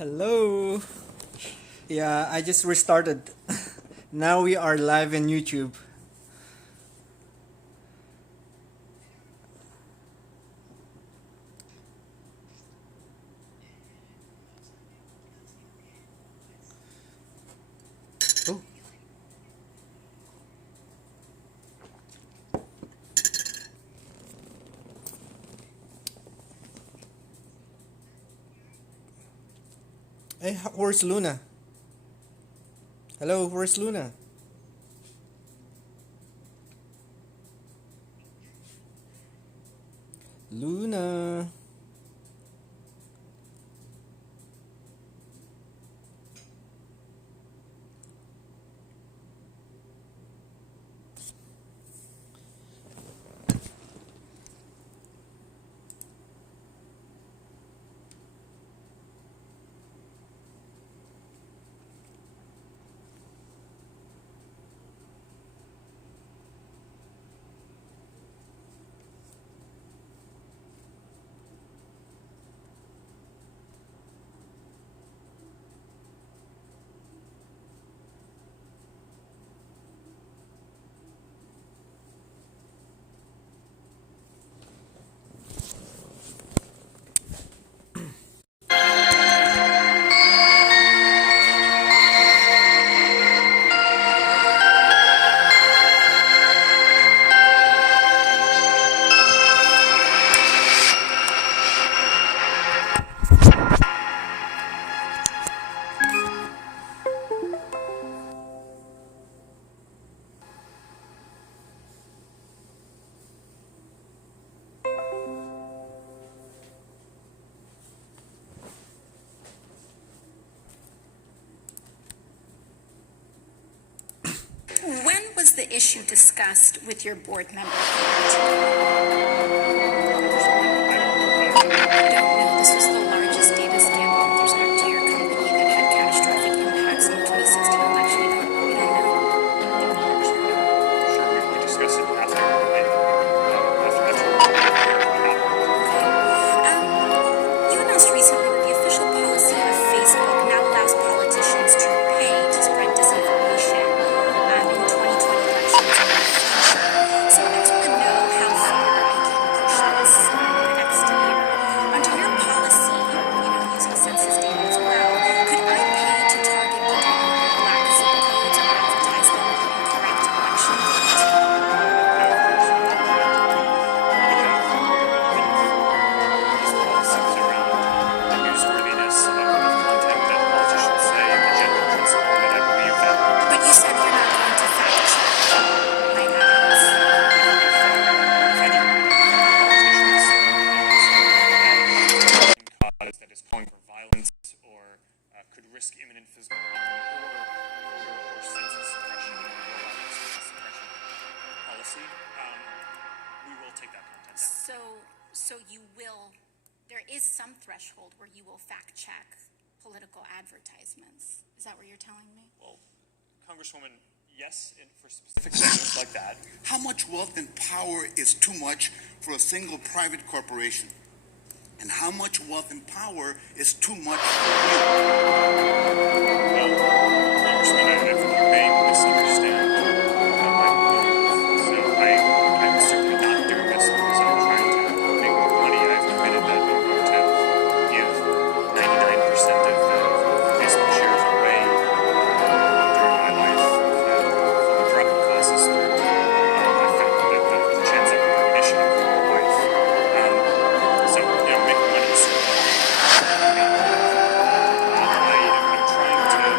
Hello. Yeah, I just restarted. Now we are live in YouTube. Oh. Hey, where's Luna? Hello, where's Luna? Luna. When was the issue discussed with your board member? I don't know. This was the largest data scandal with respect to your company that had catastrophic impacts in the 2016 election. You don't know? Sure, we discussed it You announced recently that the official policy of Facebook now allows politicians to pay to spread disinformation in 2020 elections and in the future. So I just want to know how far I can push this in the next year. Under your policy, using census data as well, could I pay to target predominantly black zip codes or advertise them with incorrect election date? But you said you're not going to fact check my ads. That is calling for violence or could risk imminent physical harm or census suppression or census suppression policy, we will take that content down. So you will, there is some threshold where you will fact check political advertisements. Is that what you're telling me? Well, Congresswoman, yes, and for specific segments like that. How much wealth and power is too much for a single private corporation? And how much wealth and power is too much for you? Well, Congressman, I think you may misunderstand my motive. So I'm certainly not doing this because I'm trying to make more money. I've committed that I'm going to give 99% of the Facebook shares away during my life for the private classes through the Transit Initiative for my wife. So, making money is certainly I'm trying to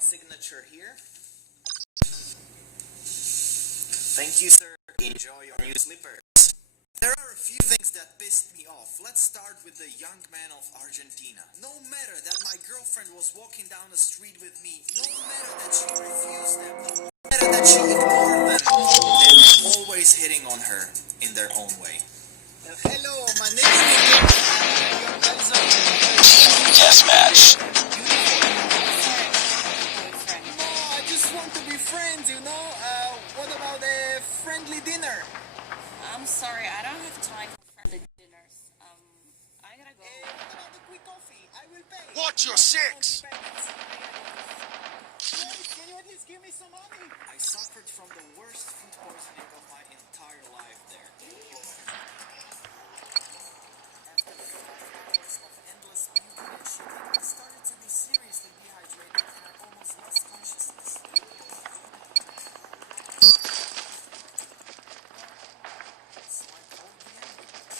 signature here. Thank you, sir. Enjoy your new slippers. There are a few things that pissed me off. Let's start with the young man of Argentina. No matter that my girlfriend was walking down the street with me, no matter that she refused them, no matter that she ignored them, they were always hitting on her in their own way. Hello, my name is Deathmatch. I just want to be friends, you know? What about a friendly dinner? I'm sorry, I don't have time for friendly dinners. I gotta go. What about a quick coffee? I will pay. Watch your six. Please, can you at least give me some money? I suffered from the worst food poisoning of my entire life there. After 5 hours of endless puking and shitting, I started to be seriously dehydrated and I almost lost consciousness. So I called the ambulance.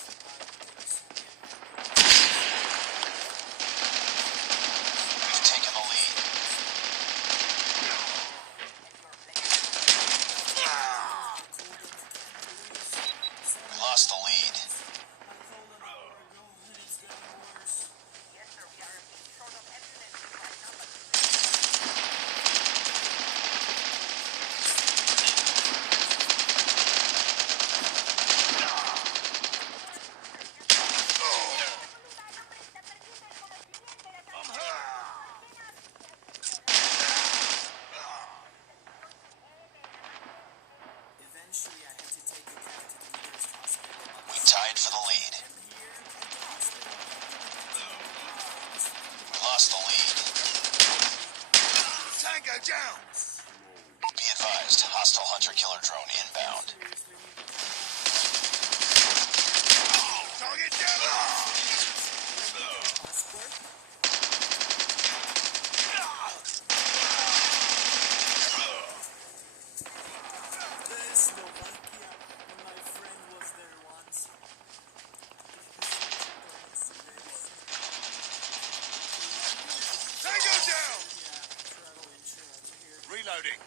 We've taken the lead. We lost the lead. Eventually, I had to take a cab to the nearest hospital. We tied for the lead. We lost the lead. Tango down! Be advised, hostile hunter-killer drone inbound. Target down! Slovakia, my friend was there once. Tango down! Travel insurance here. Reloading.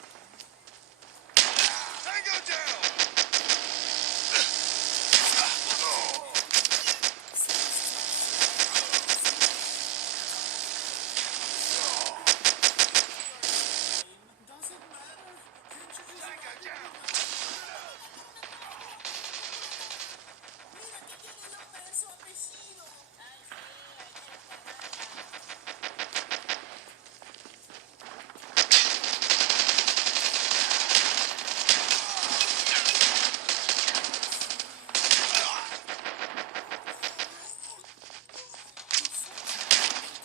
Tango down! Does it matter? Can't you just Tango down!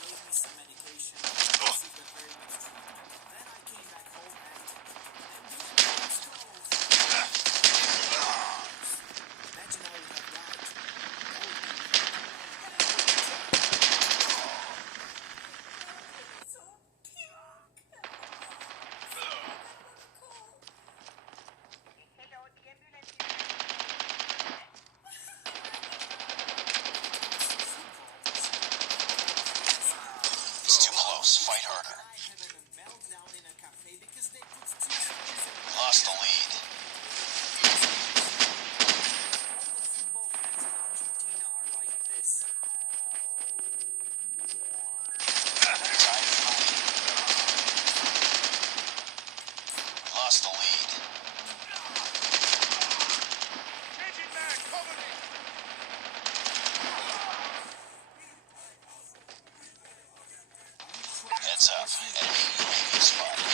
gave me some medication and received a very much treatment. Then I came back home and the ambulance drove. Imagine how I would have died. It's too close. Fight harder. I had a meltdown in a cafe because they put 2 spoons in We lost the lead. all the football fans in Argentina are like this. Tied for the lead. We lost the lead. Changing back, cover me! Heads up. Enemy UAV spotted.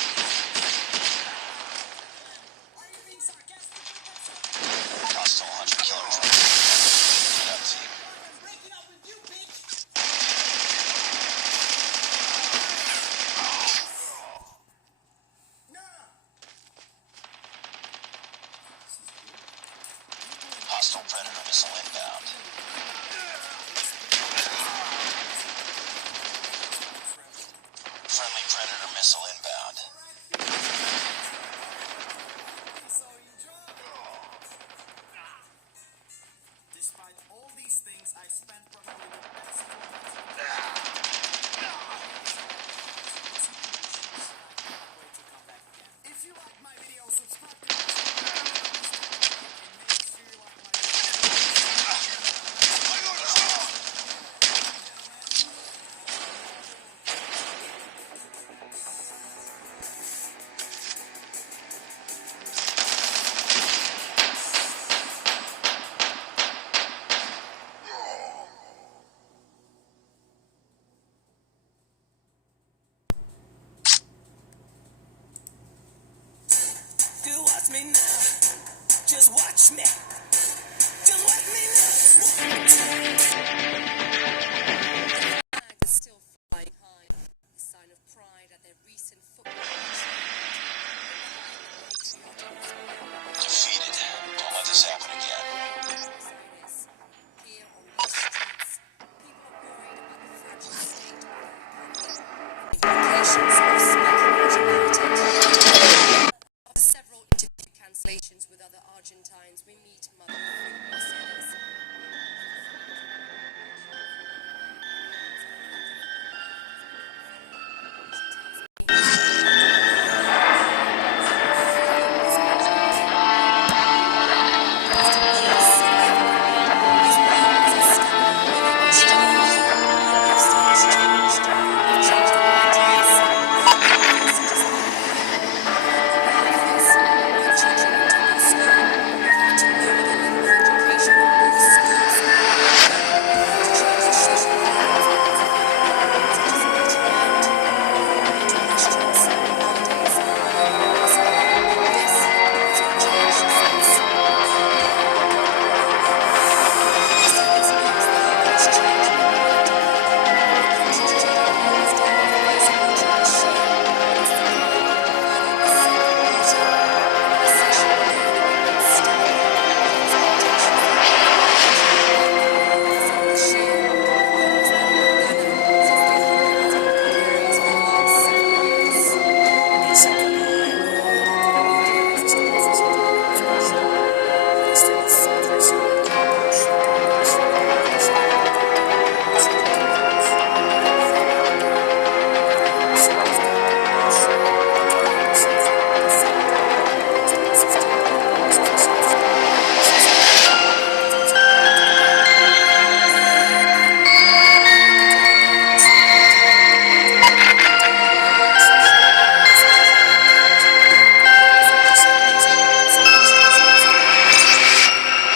Hostile hunter-killer drone. Get up, team. Hostile Predator missile inbound. Friendly Predator missile inbound. trust me now. Just watch me. Just watch me now. Flag is still flying high, a sign of pride at their recent football match. Defeated. Don't let this happen again. Here on these streets, people are worried about the fragile state of the economy, implications of spiking marginality. After several interview cancellations with other Argentines, we meet Mother Mercedes.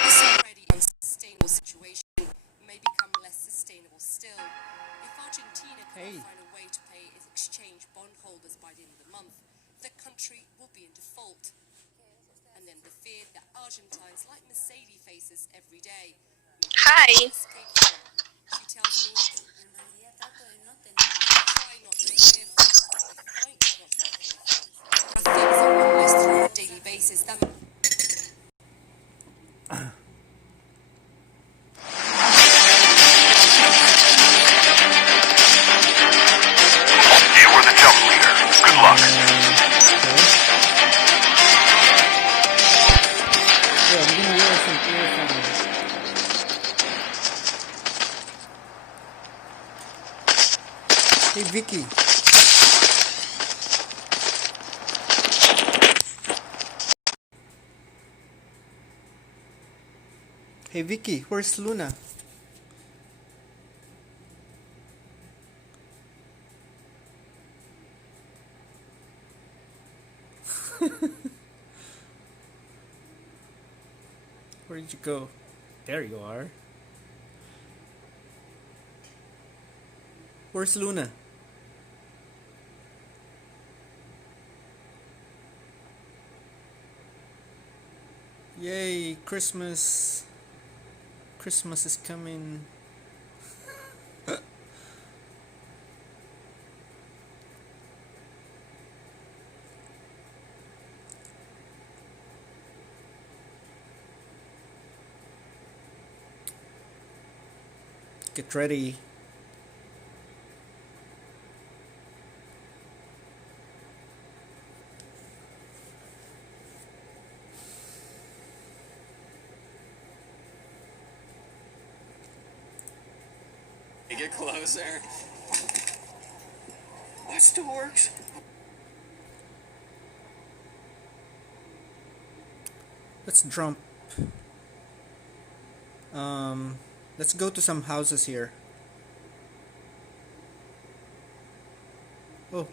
This already unsustainable situation may become less sustainable still. If Argentina cannot find a way to pay its exchange bondholders by the end of the month, the country will be in default. And then the fear that Argentines like Mercedes faces every day. Hi. Escape from. She tells me, try not to be fearful. Fight not to be fearful. There are things that one lives through on a daily basis that You were the jump leader. Good luck. Yeah, I'm gonna wear some earphones. Hey Vicky. Hey Vicky, where's Luna? Where did you go? There you are. Where's Luna? Yay, Christmas. Christmas is coming. Get ready. Get closer. That still works. Let's jump. Let's go to some houses here. Oh.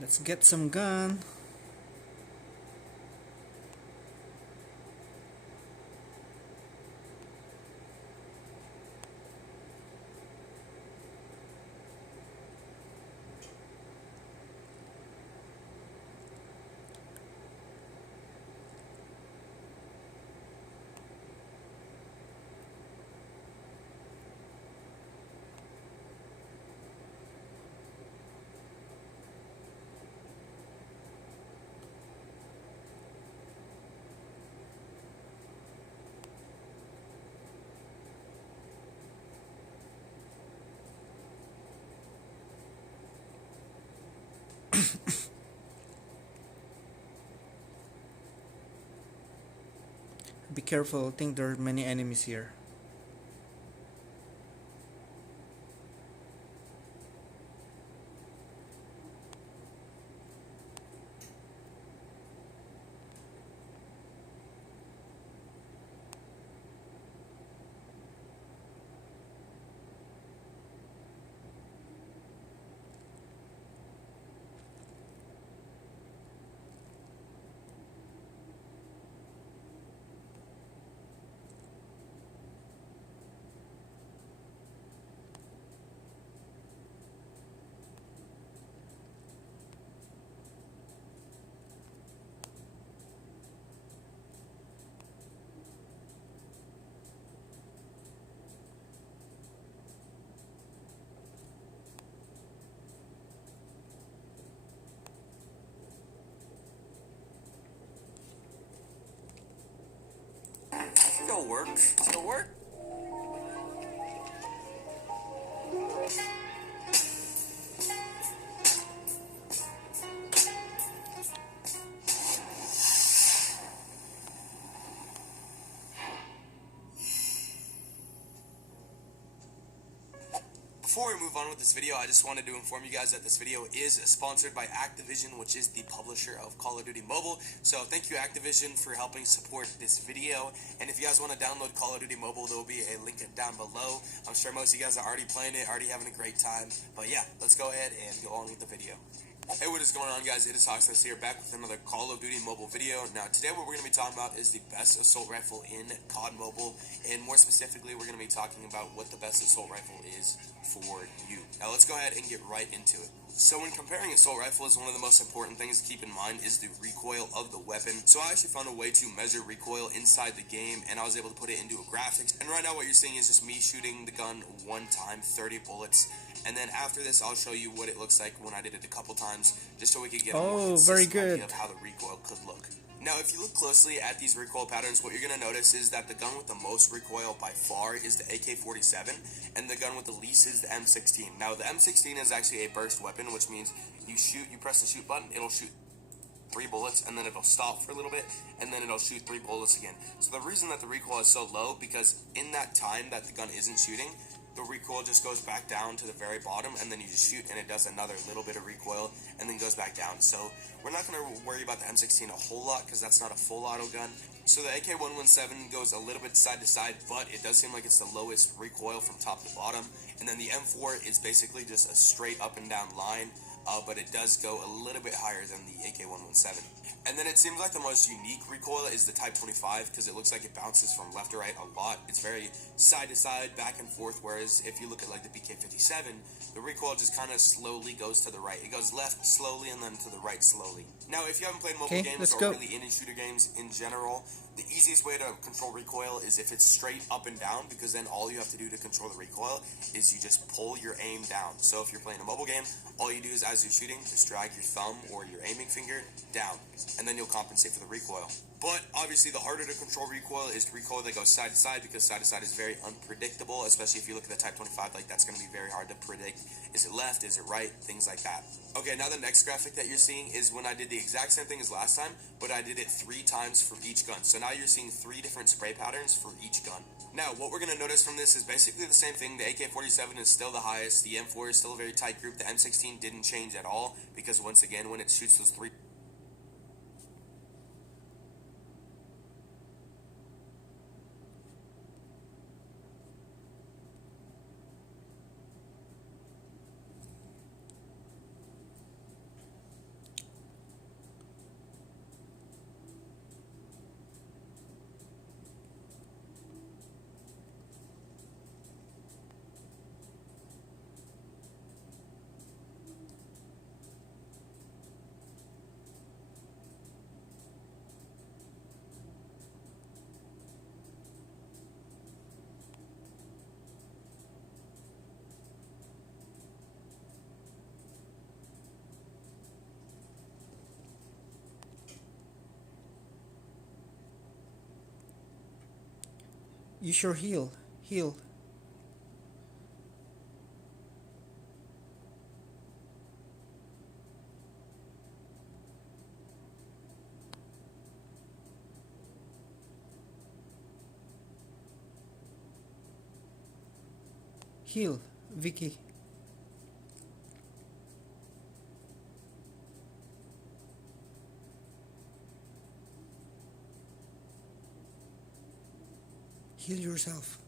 Let's get some gun. Be careful, I think there are many enemies here. Still work. Still work. Before we move on with this video, I just wanted to inform you guys that this video is sponsored by Activision, which is the publisher of Call of Duty Mobile. So thank you, Activision, for helping support this video. And if you guys want to download Call of Duty Mobile, there will be a link down below. I'm sure most of you guys are already playing it, already having a great time. But yeah, let's go ahead and go on with the video. Hey, what is going on, guys? It is Hoxless here, back with another Call of Duty Mobile video. Now, today what we're going to be talking about is the best assault rifle in COD Mobile, and more specifically, we're going to be talking about what the best assault rifle is for you. Now, let's go ahead and get right into it. So when comparing assault rifles, one of the most important things to keep in mind is the recoil of the weapon. So I actually found a way to measure recoil inside the game, and I was able to put it into a graphics. And right now what you're seeing is just me shooting the gun one time, 30 bullets. And then after this, I'll show you what it looks like when I did it a couple times, just so we could get a more very consistent good idea of how the recoil could look. Now, if you look closely at these recoil patterns, what you're going to notice is that the gun with the most recoil by far is the AK-47, and the gun with the least is the M16. Now, the M16 is actually a burst weapon, which means you shoot, you press the shoot button, it'll shoot 3 bullets, and then it'll stop for a little bit, and then it'll shoot 3 bullets again. So the reason that the recoil is so low, because in that time that the gun isn't shooting, the recoil just goes back down to the very bottom, and then you just shoot, and it does another little bit of recoil, and then goes back down. So we're not going to worry about the M16 a whole lot, because that's not a full auto gun. So the AK-117 goes a little bit side to side, but it does seem like it's the lowest recoil from top to bottom. And then the M4 is basically just a straight up and down line, but it does go a little bit higher than the AK-117. And then it seems like the most unique recoil is the Type 25, because it looks like it bounces from left to right a lot. It's very side to side, back and forth, whereas if you look at like the BK-57, the recoil just kind of slowly goes to the right. It goes left slowly and then to the right slowly. Now, if you haven't played mobile games or really any shooter games in general, the easiest way to control recoil is if it's straight up and down, because then all you have to do to control the recoil is you just pull your aim down. So if you're playing a mobile game, all you do is as you're shooting, just drag your thumb or your aiming finger down, and then you'll compensate for the recoil. But obviously the harder to control recoil is recoil that goes side to side, because side to side is very unpredictable, especially if you look at the Type 25, like that's going to be very hard to predict. Is it left? Is it right? Things like that. Okay, now the next graphic that you're seeing is when I did the exact same thing as last time, but I did it 3 times for each gun. So now you're seeing 3 different spray patterns for each gun. Now, what we're going to notice from this is basically the same thing. The AK-47 is still the highest. The M4 is still a very tight group. The M16 didn't change at all, because once again, when it shoots those 3... Use your heal. Heal. Heal, Vicky. Heal yourself.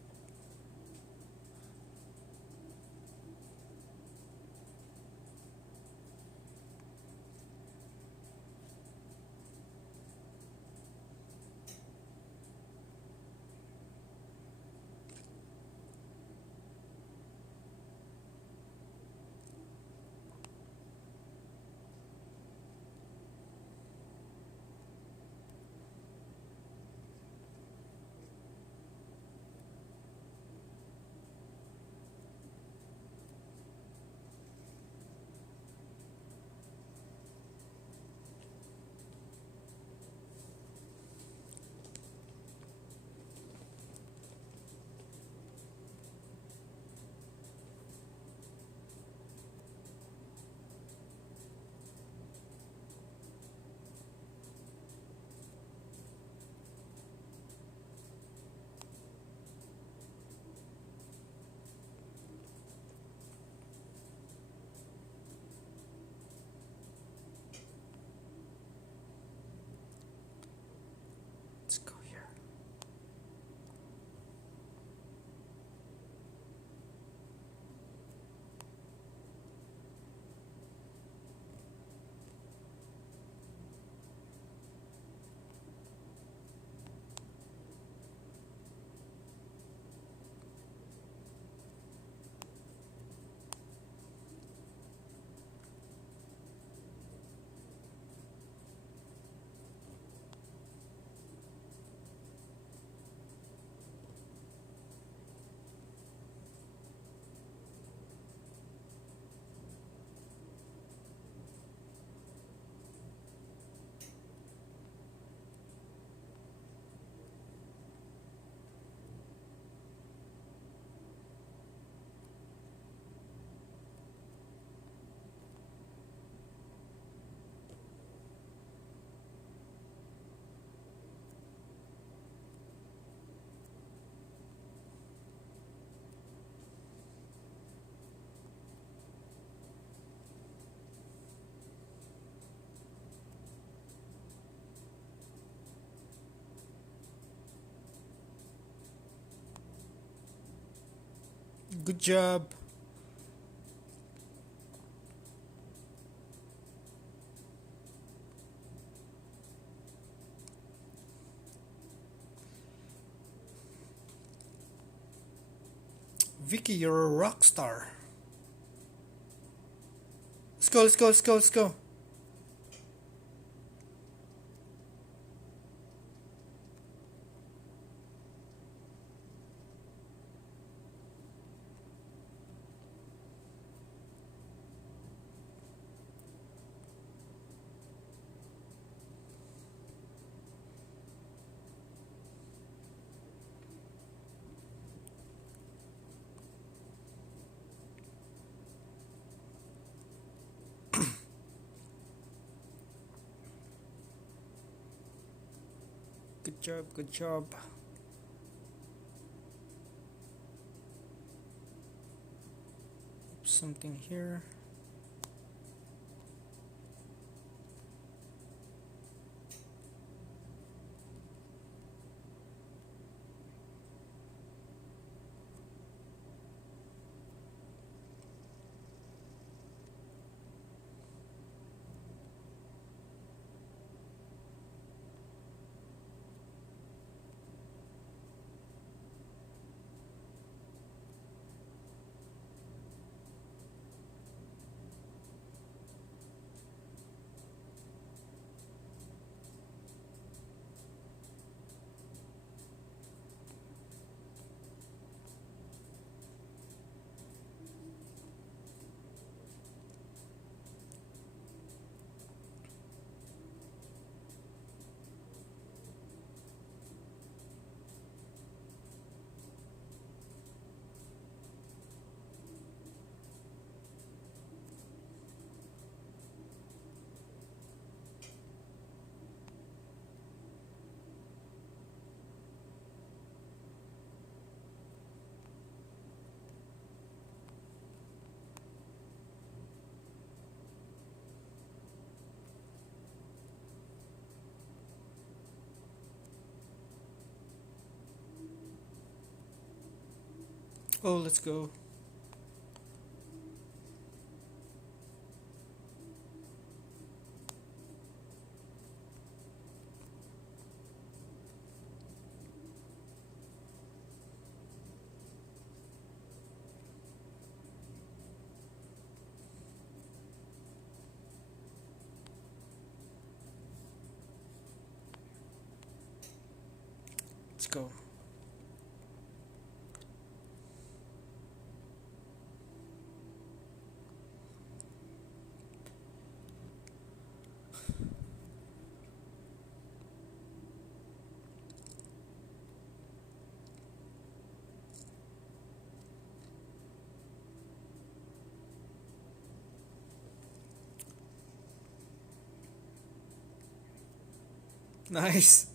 Let's go here. Good job. Vicky, you're a rock star. Let's go, let's go, let's go, let's go. Good job, good job. Something here. Oh, let's go. Let's go. Nice.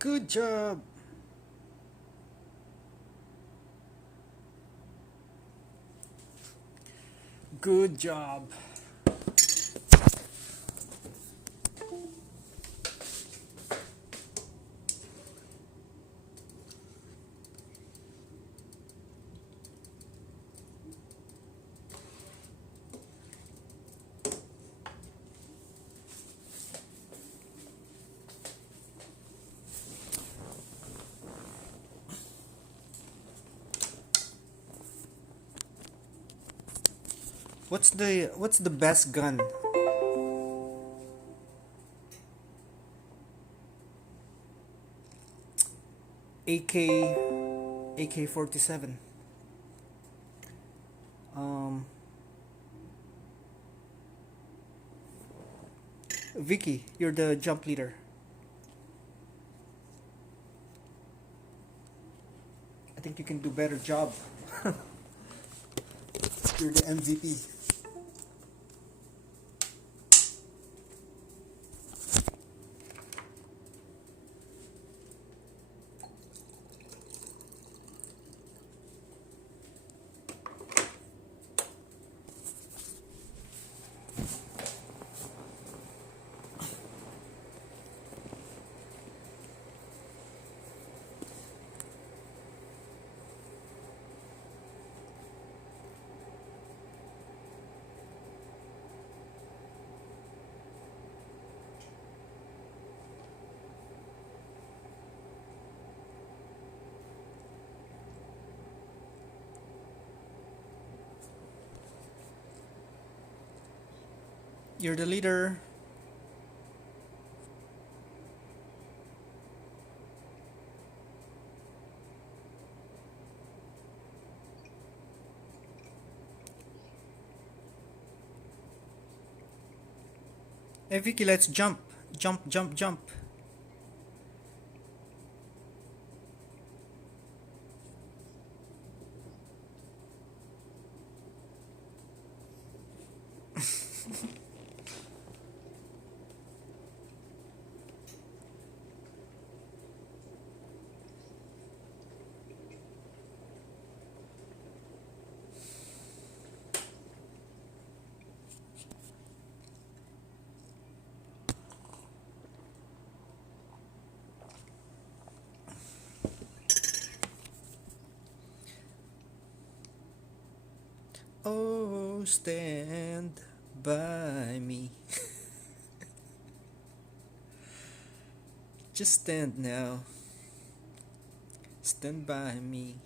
Good job. Good job. What's the best gun? AK AK-47. Um, Vicky, you're the jump leader. I think you can do better job. You're the MVP. You're the leader. Hey Vicky, let's jump. Jump, jump, jump. Oh, stand by me. Just stand now. Stand by me.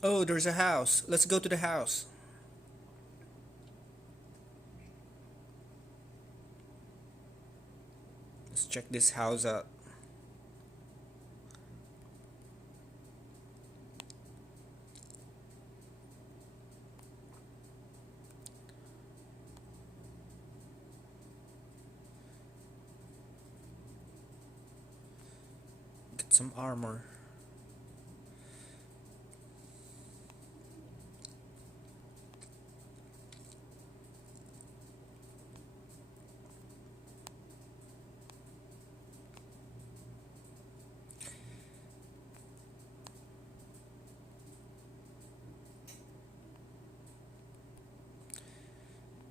Oh, there's a house. Let's go to the house. Let's check this house out. Get some armor.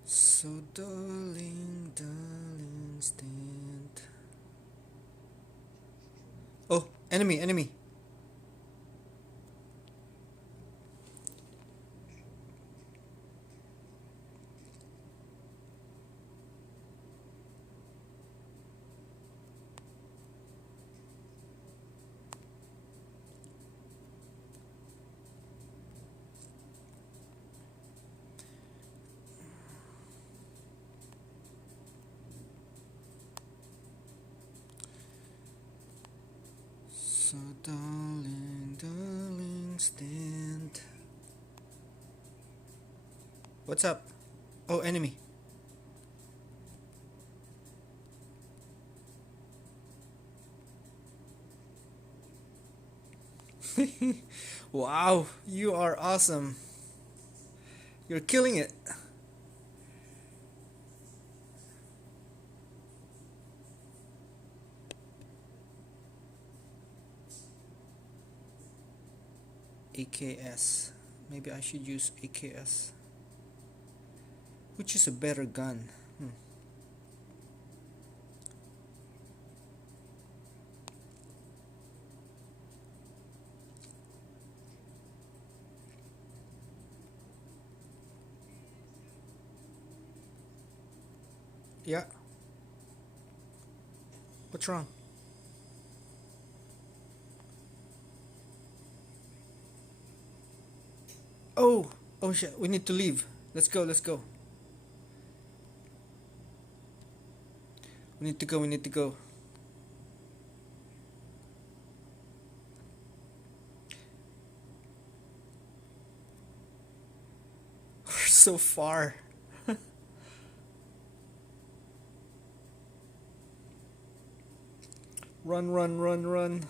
So darling, darling, stand. Oh, enemy, enemy. So darling, darling, stand. What's up? Oh, enemy. Wow, you are awesome. You're killing it. AKS. Maybe I should use AKS. Which is a better gun? Yeah. What's wrong? Oh, oh shit. We need to leave. Let's go. Let's go. We need to go. We need to go. We're so far. Run, run, run, run.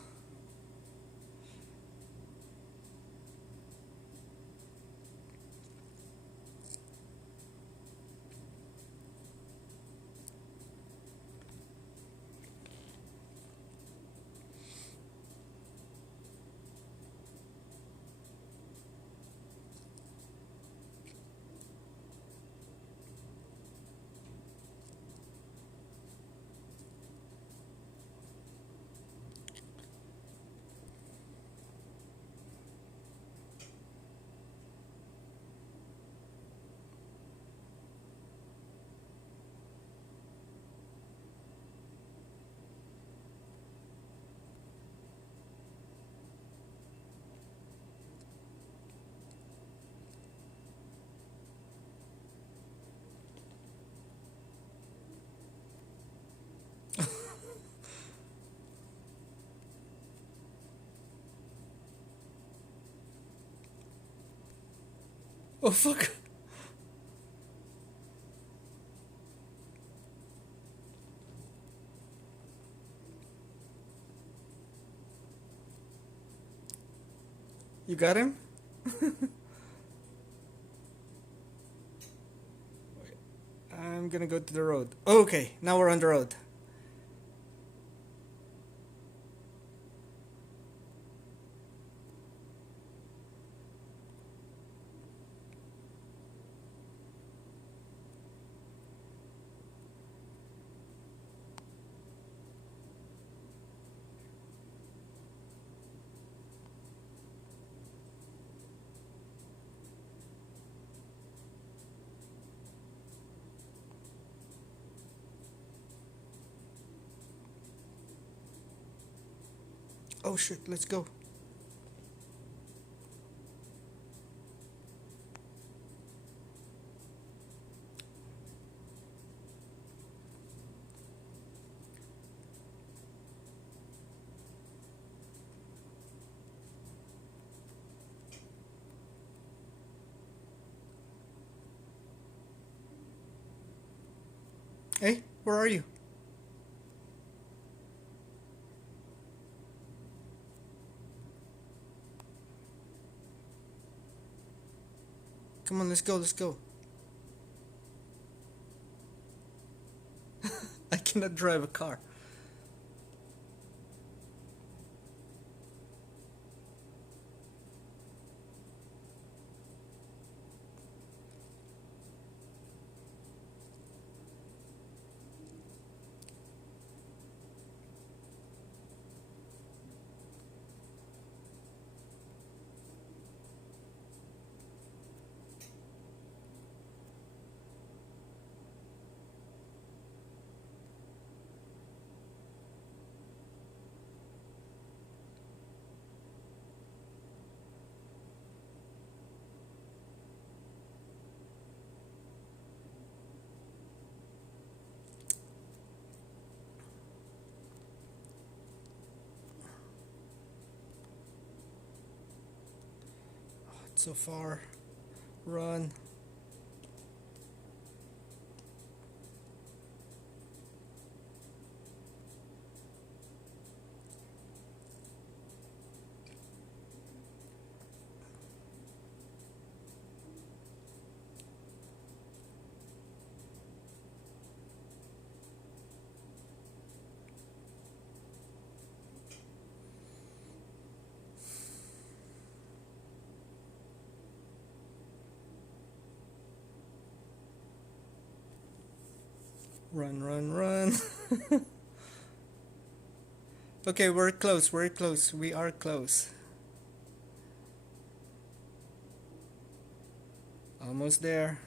Oh fuck. You got him? I'm gonna go to the road. Okay, now we're on the road. Oh shit, let's go. Hey, where are you? Come on, let's go, let's go. I cannot drive a car. It's so far. Run. Run, run, run. Okay, we're close, we're close. We are close. Almost there.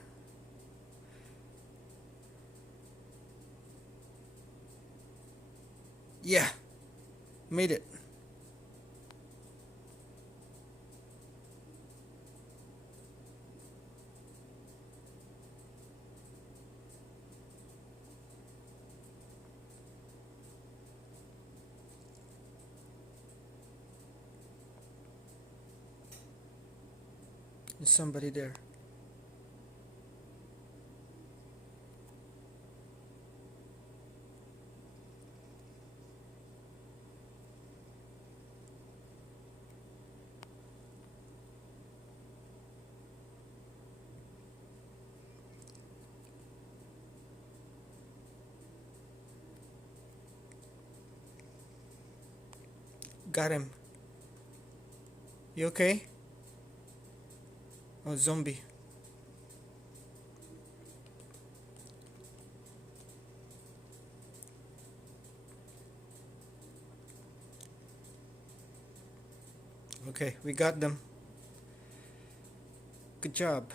Yeah, made it. There's somebody there. Got him. You okay? Oh, zombie. Okay, we got them. Good job.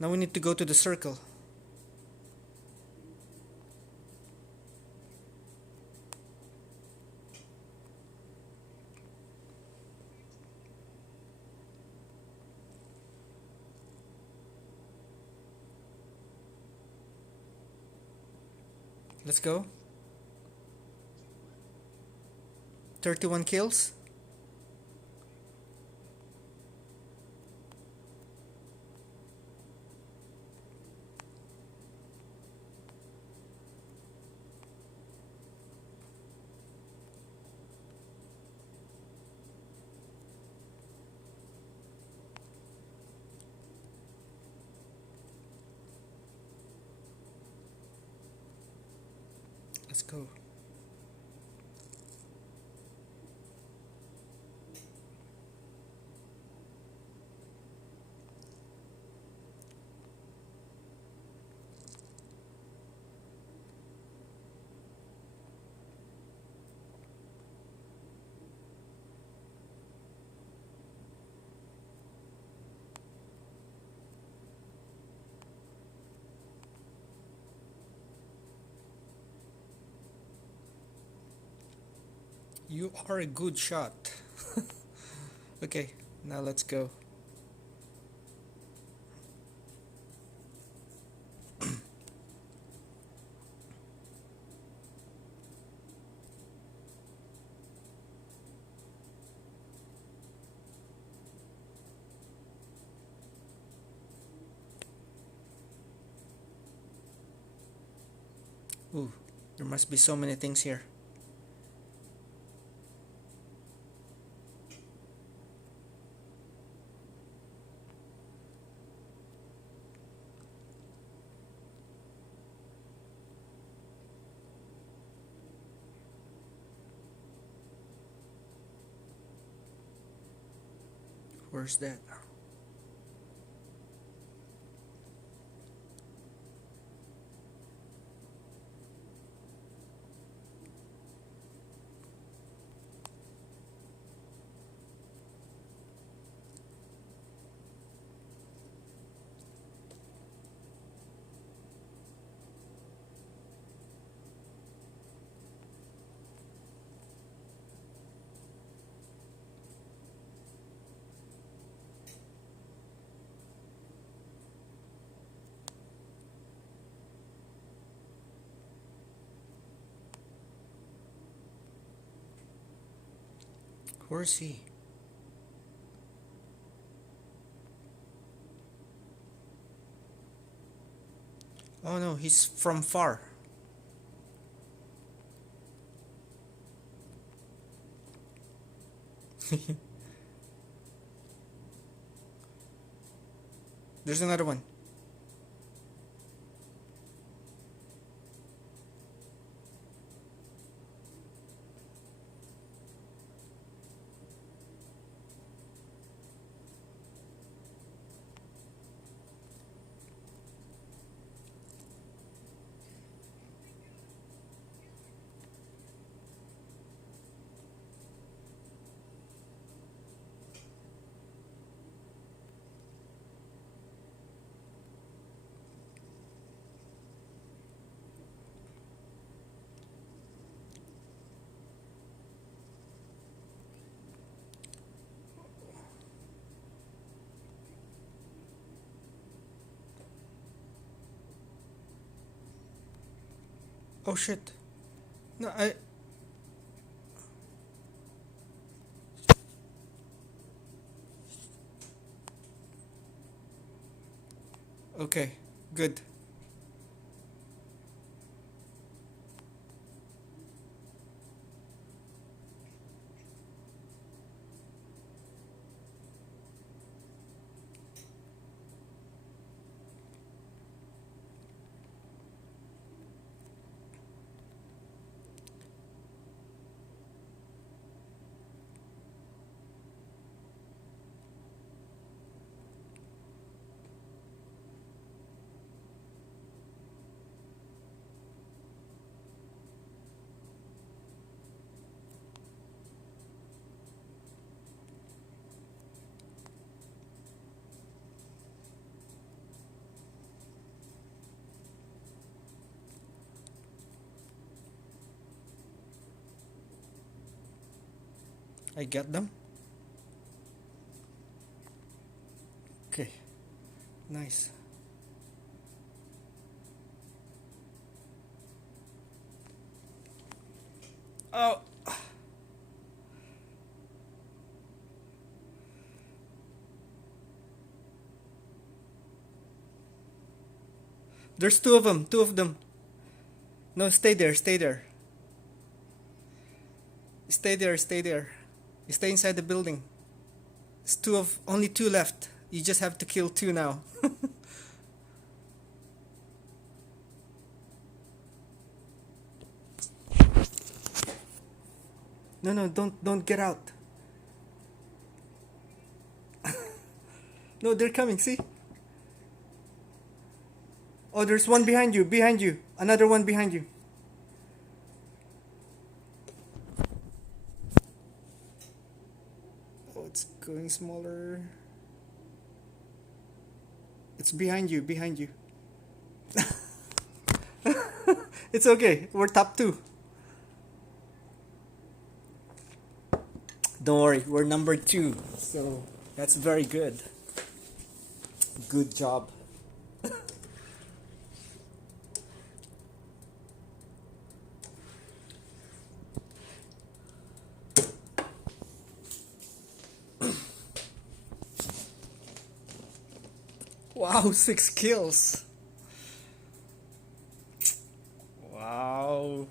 Now we need to go to the circle. Let's go. 31 kills. Let's go. You are a good shot. Okay, now let's go. Ooh, there must be so many things here. Where's that? Where's he? Oh no, he's from far. There's another one. Oh shit. No, I. Okay, good. I get them. Okay, nice. Oh. There's two of them, two of them. No, stay there, stay there. Stay there, stay there. Stay inside the building. It's only two left. You just have to kill two now. No, don't get out. No, they're coming, see? Oh, there's one behind you. Another one behind you. Oh, it's going smaller. It's behind you. It's okay, we're top 2. Don't worry, we're number 2. So, that's very good. Good job. Wow, 6 kills. Wow.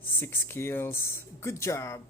Six kills. Good job.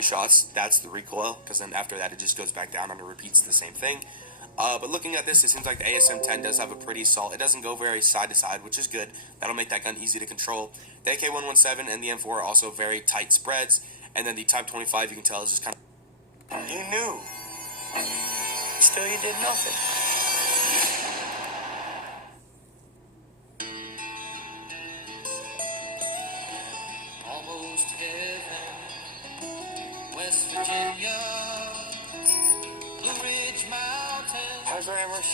Shots, that's the recoil, because then after that it just goes back down and it repeats the same thing. But looking at this, it seems like the ASM-10 does have a pretty solid, it doesn't go very side to side, which is good. That'll make that gun easy to control. The AK-117 and the M4 are also very tight spreads, and then the Type 25, you can tell, is just kind of... You knew. Still, you did nothing. Almost heaven, West Virginia, Blue Ridge Mountains. Hi, Grammars.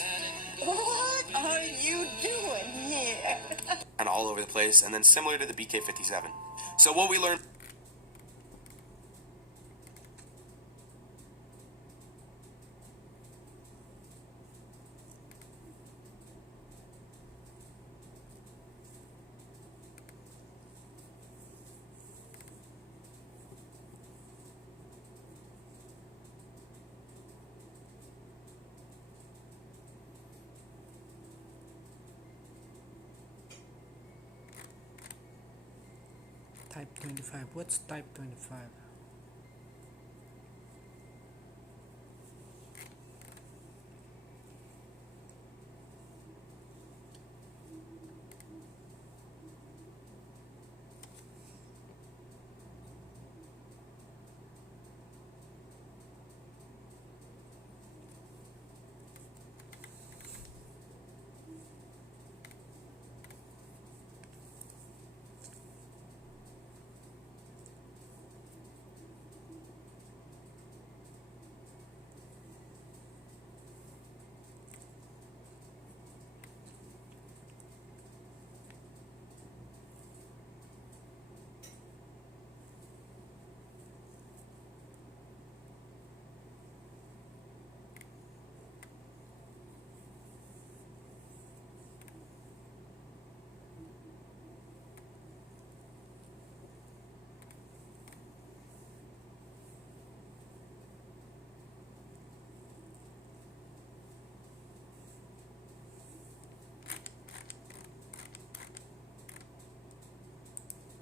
What are you doing here? kind of all over the place, and then similar to the BK-57. So what we learned... Type 25. What's type 25?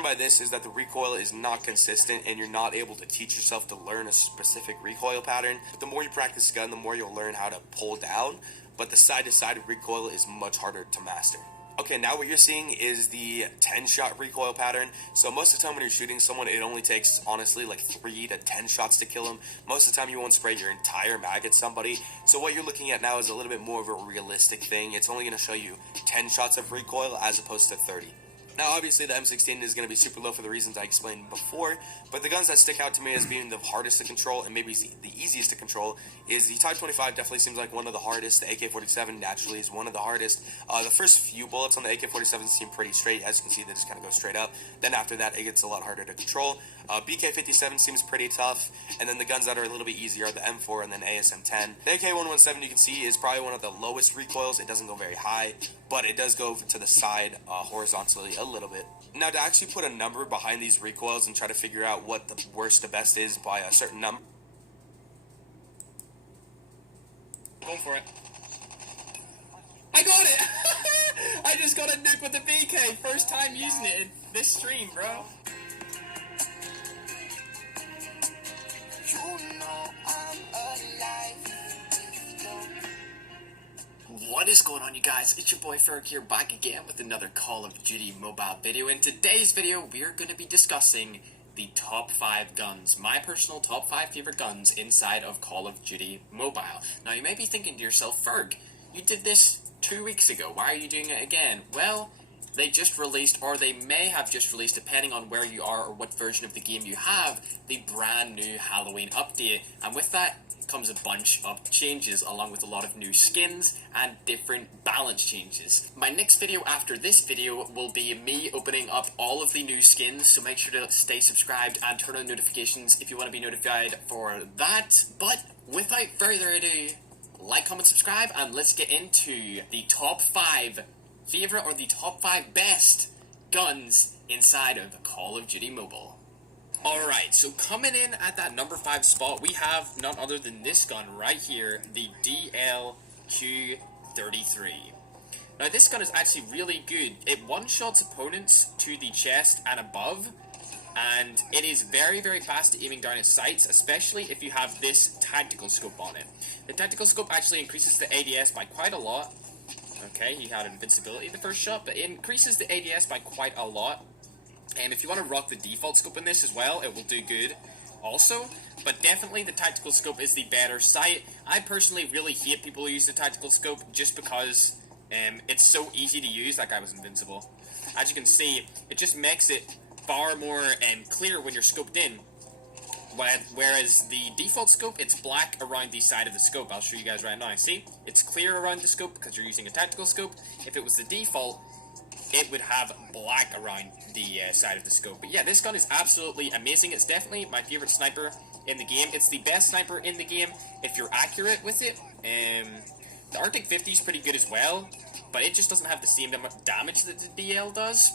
by this is that the recoil is not consistent and you're not able to teach yourself to learn a specific recoil pattern. But the more you practice gun, the more you'll learn how to pull down, but the side-to-side recoil is much harder to master. Okay, now what you're seeing is the 10-shot recoil pattern. So most of the time when you're shooting someone, it only takes, honestly, like 3 to 10 shots to kill them. Most of the time you won't spray your entire mag at somebody. So what you're looking at now is a little bit more of a realistic thing. It's only going to show you 10 shots of recoil as opposed to 30. Now, obviously, the M16 is going to be super low for the reasons I explained before, but the guns that stick out to me as being the hardest to control and maybe the easiest to control is the Type 25 definitely seems like one of the hardest. The AK-47 naturally is one of the hardest. The first few bullets on the AK-47 seem pretty straight. As you can see, they just kind of go straight up. Then after that, it gets a lot harder to control. BK-57 seems pretty tough, and then the guns that are a little bit easier are the M4 and then ASM-10. The AK-117, you can see, is probably one of the lowest recoils. It doesn't go very high, but it does go to the side horizontally a little bit. Now, to actually put a number behind these recoils and try to figure out what the worst to best is by a certain number. Go for it. I got it! I just got a nuke with the BK. First time using it in this stream, bro. What is going on, you guys? It's your boy Ferg here, back again with another Call of Duty mobile video. In today's video, we're going to be discussing the top 5 guns, my personal top 5 favorite guns inside of Call of Duty Mobile. Now, you may be thinking to yourself, Ferg, you did this 2 weeks ago. Why are you doing it again? Well, they just released, or they may have just released, depending on where you are or what version of the game you have, the brand new Halloween update. And with that comes a bunch of changes, along with a lot of new skins and different balance changes. My next video after this video will be me opening up all of the new skins, so make sure to stay subscribed and turn on notifications if you want to be notified for that. But without further ado, like, comment, subscribe, and let's get into the top 5 favorite, or the top 5 best guns inside of Call of Duty Mobile. Alright, so coming in at that number 5 spot, we have none other than this gun right here, the DLQ-33. Now, this gun is actually really good. It one-shots opponents to the chest and above, and it is very, very fast at aiming down its sights, especially if you have this tactical scope on it. The tactical scope actually increases the ADS by quite a lot. Okay, he had invincibility the first shot, but it increases the ADS by quite a lot. And if you want to rock the default scope in this as well, it will do good also. But definitely the tactical scope is the better sight. I personally really hate people who use the tactical scope just because it's so easy to use. That guy was invincible. As you can see, it just makes it far more clear when you're scoped in. Whereas the default scope, it's black around the side of the scope. I'll show you guys right now. See? It's clear around the scope because you're using a tactical scope. If it was the default, it would have black around the side of the scope. But yeah, this gun is absolutely amazing. It's definitely my favorite sniper in the game. It's the best sniper in the game if you're accurate with it. The Arctic 50 is pretty good as well, but it just doesn't have the same damage that the DL does.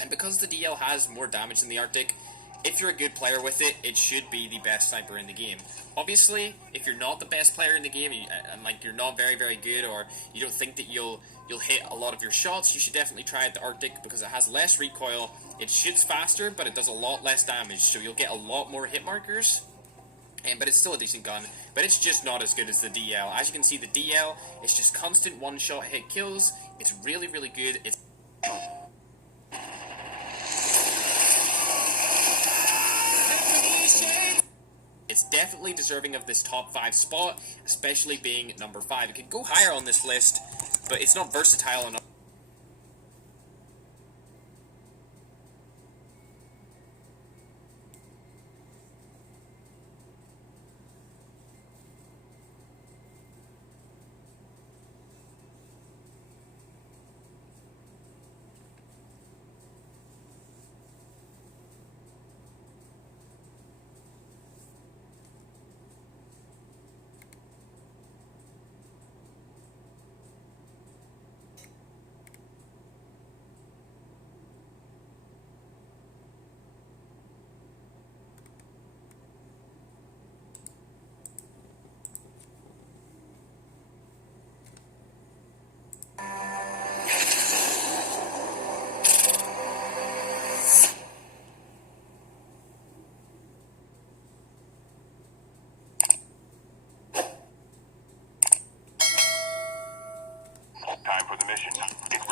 And because the DL has more damage than the Arctic, if you're a good player with it, it should be the best sniper in the game. Obviously, if you're not the best player in the game, and like you're not very, very good, or you don't think that you'll hit a lot of your shots, you should definitely try the Arctic because it has less recoil. It shoots faster, but it does a lot less damage, so you'll get a lot more hit markers. But it's still a decent gun, but it's just not as good as the DL. As you can see, the DL is just constant one-shot hit kills. It's really, really good. It's definitely deserving of this top 5 spot, especially being number 5. It could go higher on this list, but it's not versatile enough.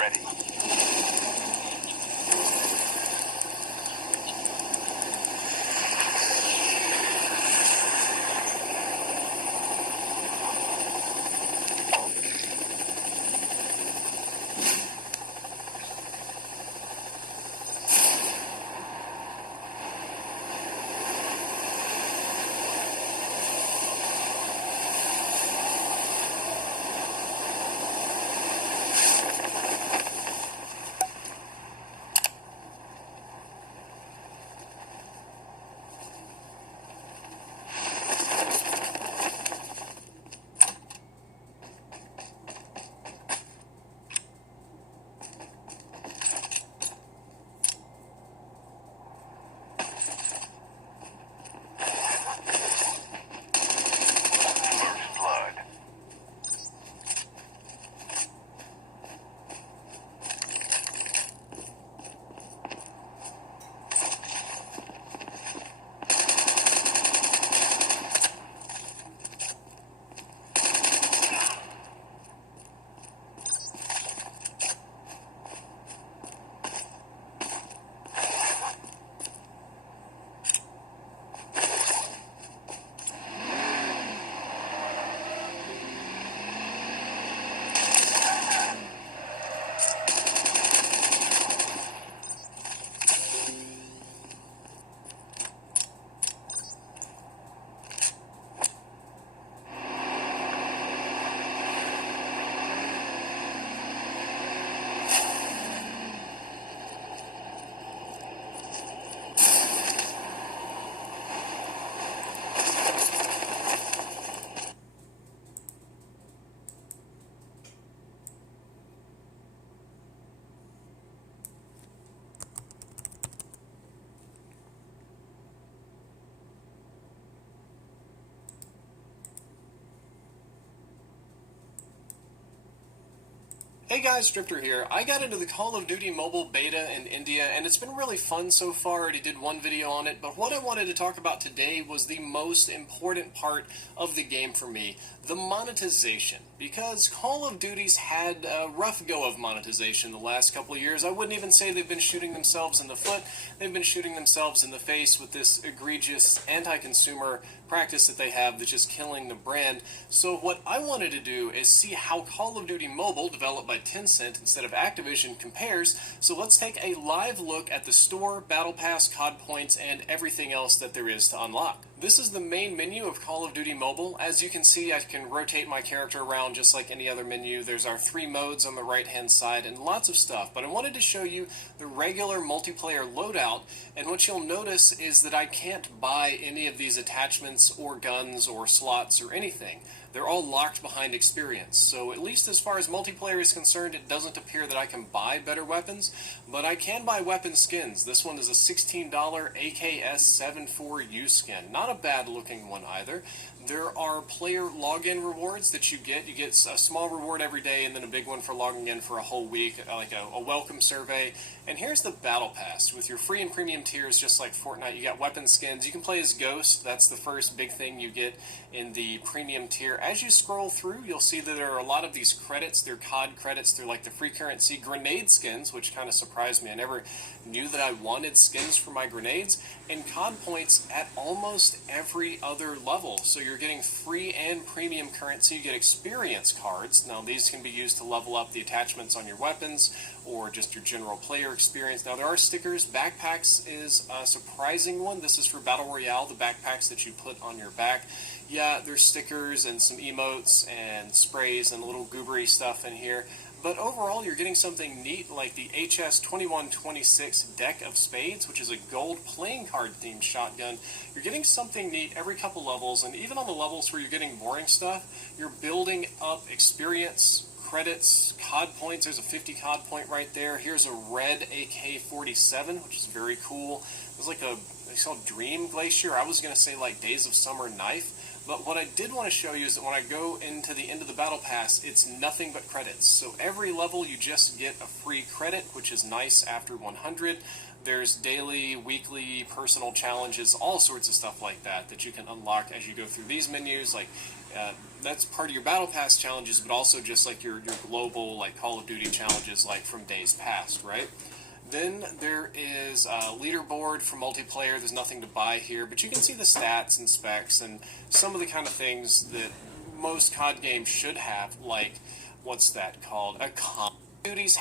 ready. Hey guys, Drifter here. I got into the Call of Duty mobile beta in India, and it's been really fun so far. I already did one video on it, but what I wanted to talk about today was the most important part of the game for me, the monetization. Because Call of Duty's had a rough go of monetization the last couple of years. I wouldn't even say they've been shooting themselves in the foot. They've been shooting themselves in the face with this egregious anti-consumer practice that they have that's just killing the brand. So what I wanted to do is see how Call of Duty Mobile, developed by Tencent instead of Activision, compares. So let's take a live look at the store, Battle Pass, COD points, and everything else that there is to unlock. This is the main menu of Call of Duty Mobile. As you can see, I can rotate my character around just like any other menu. There's our 3 modes on the right-hand side and lots of stuff. But I wanted to show you the regular multiplayer loadout, and what you'll notice is that I can't buy any of these attachments or guns or slots or anything. They're all locked behind experience. So at least as far as multiplayer is concerned, it doesn't appear that I can buy better weapons, but I can buy weapon skins. This one is a $16 AKS-74U skin. Not a bad looking one either. There are player login rewards that you get. You get a small reward every day and then a big one for logging in for a whole week, like a welcome survey. And here's the Battle Pass. With your free and premium tiers, just like Fortnite, you got weapon skins. You can play as Ghost. That's the first big thing you get in the premium tier. As you scroll through, you'll see that there are a lot of these credits. They're COD credits. They're like the free currency grenade skins, which kind of surprised me. I never knew that I wanted skins for my grenades. And COD points at almost every other level. So you're getting free and premium currency. You get experience cards. Now these can be used to level up the attachments on your weapons or just your general player experience. Now there are stickers. Backpacks is a surprising one. This is for Battle Royale, the backpacks that you put on your back. Yeah, there's stickers and some emotes and sprays and a little goobery stuff in here. But overall, you're getting something neat like the HS-2126 Deck of Spades, which is a gold playing card themed shotgun. You're getting something neat every couple levels, and even on the levels where you're getting boring stuff, you're building up experience, credits, COD points. There's a 50 COD point right there. Here's a red AK-47, which is very cool. It's like a, it's called Dream Glacier. I was going to say like Days of Summer Knife. But what I did want to show you is that when I go into the end of the Battle Pass, it's nothing but credits. So every level you just get a free credit, which is nice after 100. There's daily, weekly, personal challenges, all sorts of stuff like that that you can unlock as you go through these menus, like That's part of your Battle Pass challenges, but also just like your global like Call of Duty challenges like from days past, right? Then there is a leaderboard for multiplayer. There's nothing to buy here, but you can see the stats and specs and some of the kind of things that most COD games should have, like, what's that called? A Call of Duty's.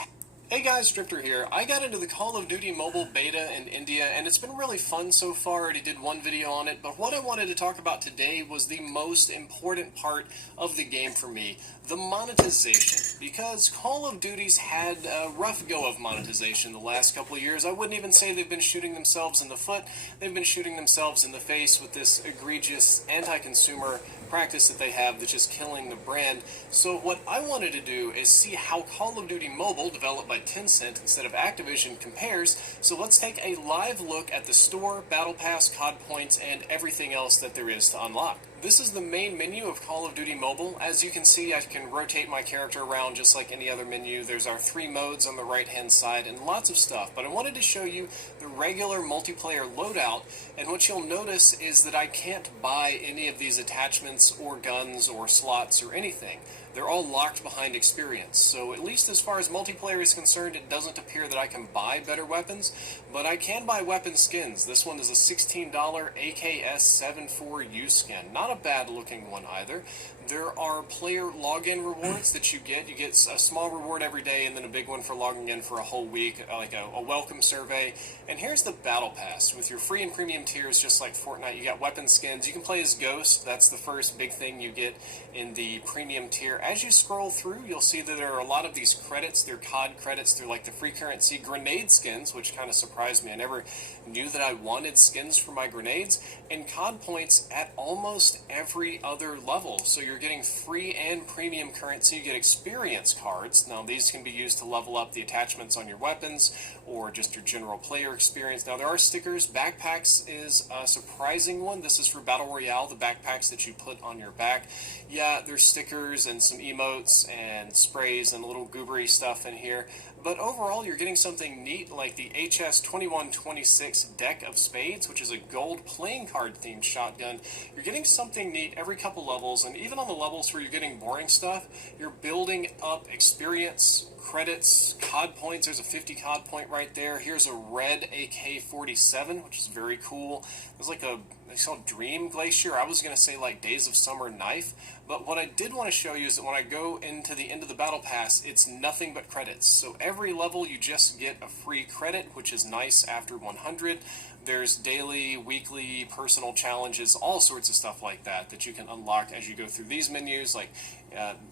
Hey guys, Drifter here. I got into the Call of Duty mobile beta in India, and it's been really fun so far. I already did one video on it, but what I wanted to talk about today was the most important part of the game for me, the monetization. Because Call of Duty's had a rough go of monetization the last couple of years. I wouldn't even say they've been shooting themselves in the foot. They've been shooting themselves in the face with this egregious anti-consumer practice that they have that's just killing the brand. So what I wanted to do is see how Call of Duty Mobile, developed by Tencent instead of Activision, compares. So let's take a live look at the store, Battle Pass, COD points, and everything else that there is to unlock. This is the main menu of Call of Duty Mobile. As you can see, I can rotate my character around just like any other menu. There's our 3 modes on the right-hand side and lots of stuff. But I wanted to show you the regular multiplayer loadout, and what you'll notice is that I can't buy any of these attachments or guns or slots or anything. They're all locked behind experience. So at least as far as multiplayer is concerned, it doesn't appear that I can buy better weapons, but I can buy weapon skins. This one is a $16 AKS-74U skin. Not a bad looking one either. There are player login rewards that you get. You get a small reward every day and then a big one for logging in for a whole week, like a welcome survey. And here's the Battle Pass. With your free and premium tiers, just like Fortnite, you got weapon skins. You can play as Ghost. That's the first big thing you get in the premium tier. As you scroll through, you'll see that there are a lot of these credits. They're COD credits. They're like the free currency grenade skins, which kind of surprised me. I never knew that I wanted skins for my grenades. And COD points at almost every other level. So you're getting free and premium currency. You get experience cards. Now these can be used to level up the attachments on your weapons or just your general player experience. Now there are stickers. Backpacks is a surprising one. This is for Battle Royale, the backpacks that you put on your back. Yeah, there's stickers and some emotes and sprays and little goobery stuff in here. But overall, you're getting something neat like the HS-2126 Deck of Spades, which is a gold playing card themed shotgun. You're getting something neat every couple levels, and even on the levels where you're getting boring stuff, you're building up experience, credits, COD points. There's a 50 COD point right there. Here's a red AK-47, which is very cool. There's like a, it's called Dream Glacier. I was going to say like Days of Summer Knife, but what I did want to show you is that when I go into the end of the Battle Pass, it's nothing but credits. So every level you just get a free credit, which is nice after 100. There's daily, weekly, personal challenges, all sorts of stuff like that that you can unlock as you go through these menus. Like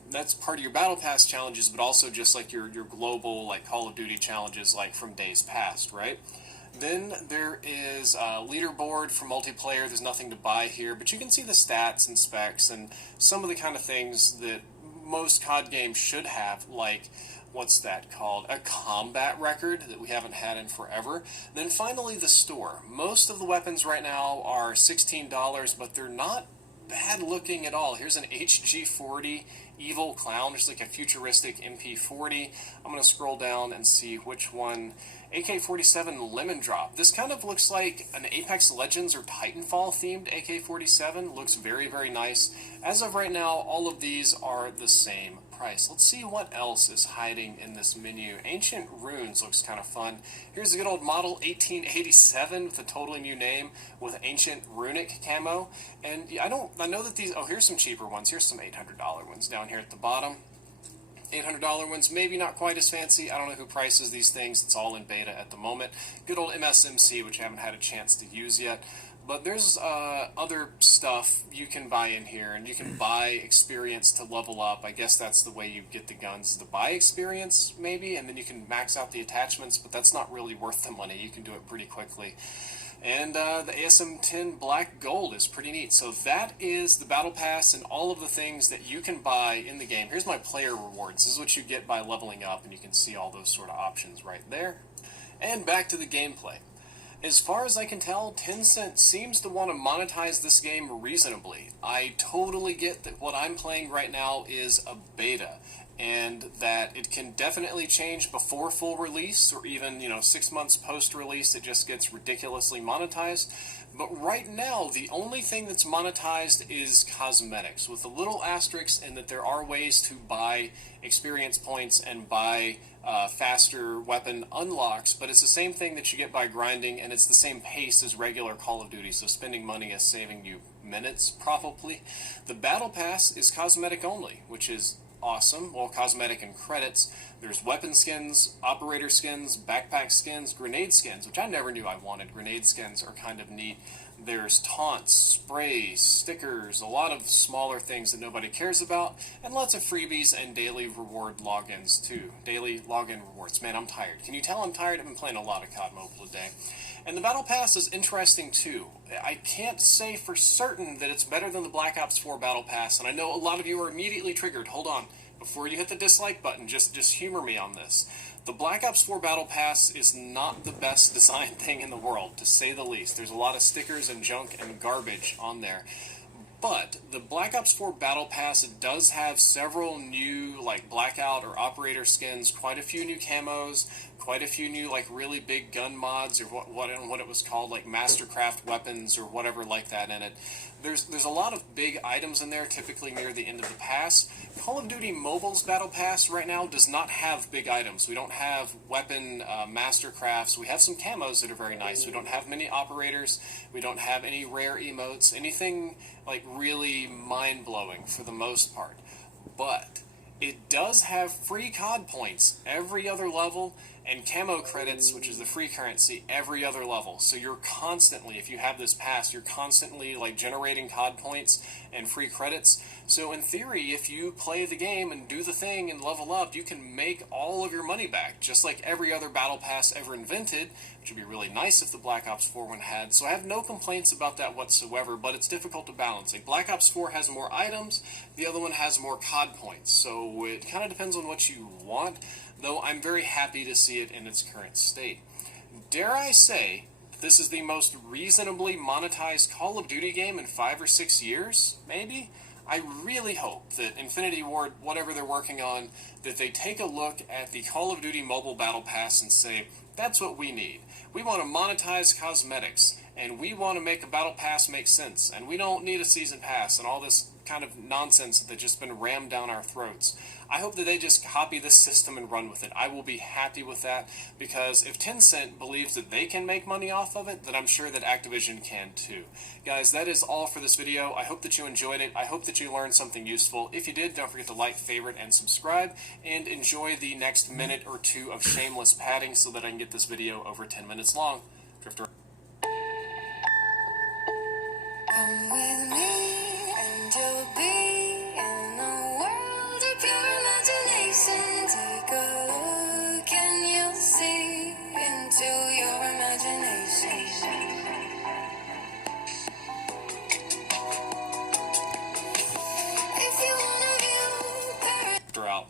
that's part of your Battle Pass challenges, but also just like your global like Call of Duty challenges like from days past, right? Then there is a leaderboard for multiplayer. There's nothing to buy here, but you can see the stats and specs and some of the kind of things that most COD games should have, like what's that called? A combat record that we haven't had in forever. Then finally the store. Most of the weapons right now are $16, but they're not bad looking at all. Here's an HG40 Evil Clown, just like a futuristic MP40. I'm going to scroll down and see which one. AK-47 Lemon Drop. This kind of looks like an Apex Legends or Titanfall themed AK-47. Looks very, very nice. As of right now, all of these are the same price. Let's see what else is hiding in this menu. Ancient Runes looks kind of fun. Here's a good old model 1887 with a totally new name with Ancient Runic camo. And I know that these, oh, here's some cheaper ones. Here's some $800 ones down here at the bottom. $800 ones, maybe not quite as fancy. I don't know who prices these things. It's all in beta at the moment. Good old MSMC, which I haven't had a chance to use yet. But there's other stuff you can buy in here, and you can buy experience to level up. I guess that's the way you get the guns, to buy experience, maybe, and then you can max out the attachments, but that's not really worth the money. You can do it pretty quickly. And the ASM-10 Black Gold is pretty neat. So that is the Battle Pass and all of the things that you can buy in the game. Here's my player rewards. This is what you get by leveling up, and you can see all those sort of options right there. And back to the gameplay. As far as I can tell, Tencent seems to want to monetize this game reasonably. I totally get that what I'm playing right now is a beta, and that it can definitely change before full release, or even, 6 months post-release it just gets ridiculously monetized. But right now, the only thing that's monetized is cosmetics, with a little asterisk in that there are ways to buy experience points and buy faster weapon unlocks, but it's the same thing that you get by grinding, and it's the same pace as regular Call of Duty, so spending money is saving you minutes, probably. The Battle Pass is cosmetic only, which is awesome. Well, cosmetic and credits. There's weapon skins, operator skins, backpack skins, grenade skins, which I never knew I wanted. Grenade skins are kind of neat. There's taunts, sprays, stickers, a lot of smaller things that nobody cares about, and lots of freebies and daily reward logins too. Daily login rewards. Man, I'm tired. Can you tell I'm tired? I've been playing a lot of COD Mobile today. And the Battle Pass is interesting too. I can't say for certain that it's better than the Black Ops 4 Battle Pass, and I know a lot of you are immediately triggered. Hold on. Before you hit the dislike button, just humor me on this. The Black Ops 4 Battle Pass is not the best designed thing in the world, to say the least. There's a lot of stickers and junk and garbage on there. But the Black Ops 4 Battle Pass does have several new, like, Blackout or Operator skins, quite a few new camos, quite a few new, like, really big gun mods, or what it was called, like Mastercraft weapons or whatever like that in it. There's a lot of big items in there, typically near the end of the pass. Call of Duty Mobile's Battle Pass right now does not have big items. We don't have weapon Mastercrafts. We have some camos that are very nice. We don't have many operators. We don't have any rare emotes. Anything like really mind-blowing for the most part. But it does have free COD points every other level, and camo credits, which is the free currency, every other level. So you're constantly, if you have this pass, you're constantly like generating COD points and free credits. So in theory, if you play the game and do the thing and level up, you can make all of your money back, just like every other battle pass ever invented, which would be really nice if the Black Ops 4 one had. So I have no complaints about that whatsoever, but it's difficult to balance. Like Black Ops 4 has more items, the other one has more COD points. So it kind of depends on what you want, though I'm very happy to see it in its current state. Dare I say, this is the most reasonably monetized Call of Duty game in 5 or 6 years, maybe? I really hope that Infinity Ward, whatever they're working on, that they take a look at the Call of Duty Mobile Battle Pass and say, that's what we need. We want to monetize cosmetics, and we want to make a Battle Pass make sense, and we don't need a Season Pass and all this kind of nonsense that's just been rammed down our throats. I hope that they just copy this system and run with it. I will be happy with that, because if Tencent believes that they can make money off of it, then I'm sure that Activision can too. Guys, that is all for this video. I hope that you enjoyed it. I hope that you learned something useful. If you did, don't forget to like, favorite, and subscribe, and enjoy the next minute or two of shameless padding so that I can get this video over 10 minutes long. Drifter. Come with me and you'll be in a world of pure imagination. Take a look and you'll see into your imagination. If you wanna view paradise. Out.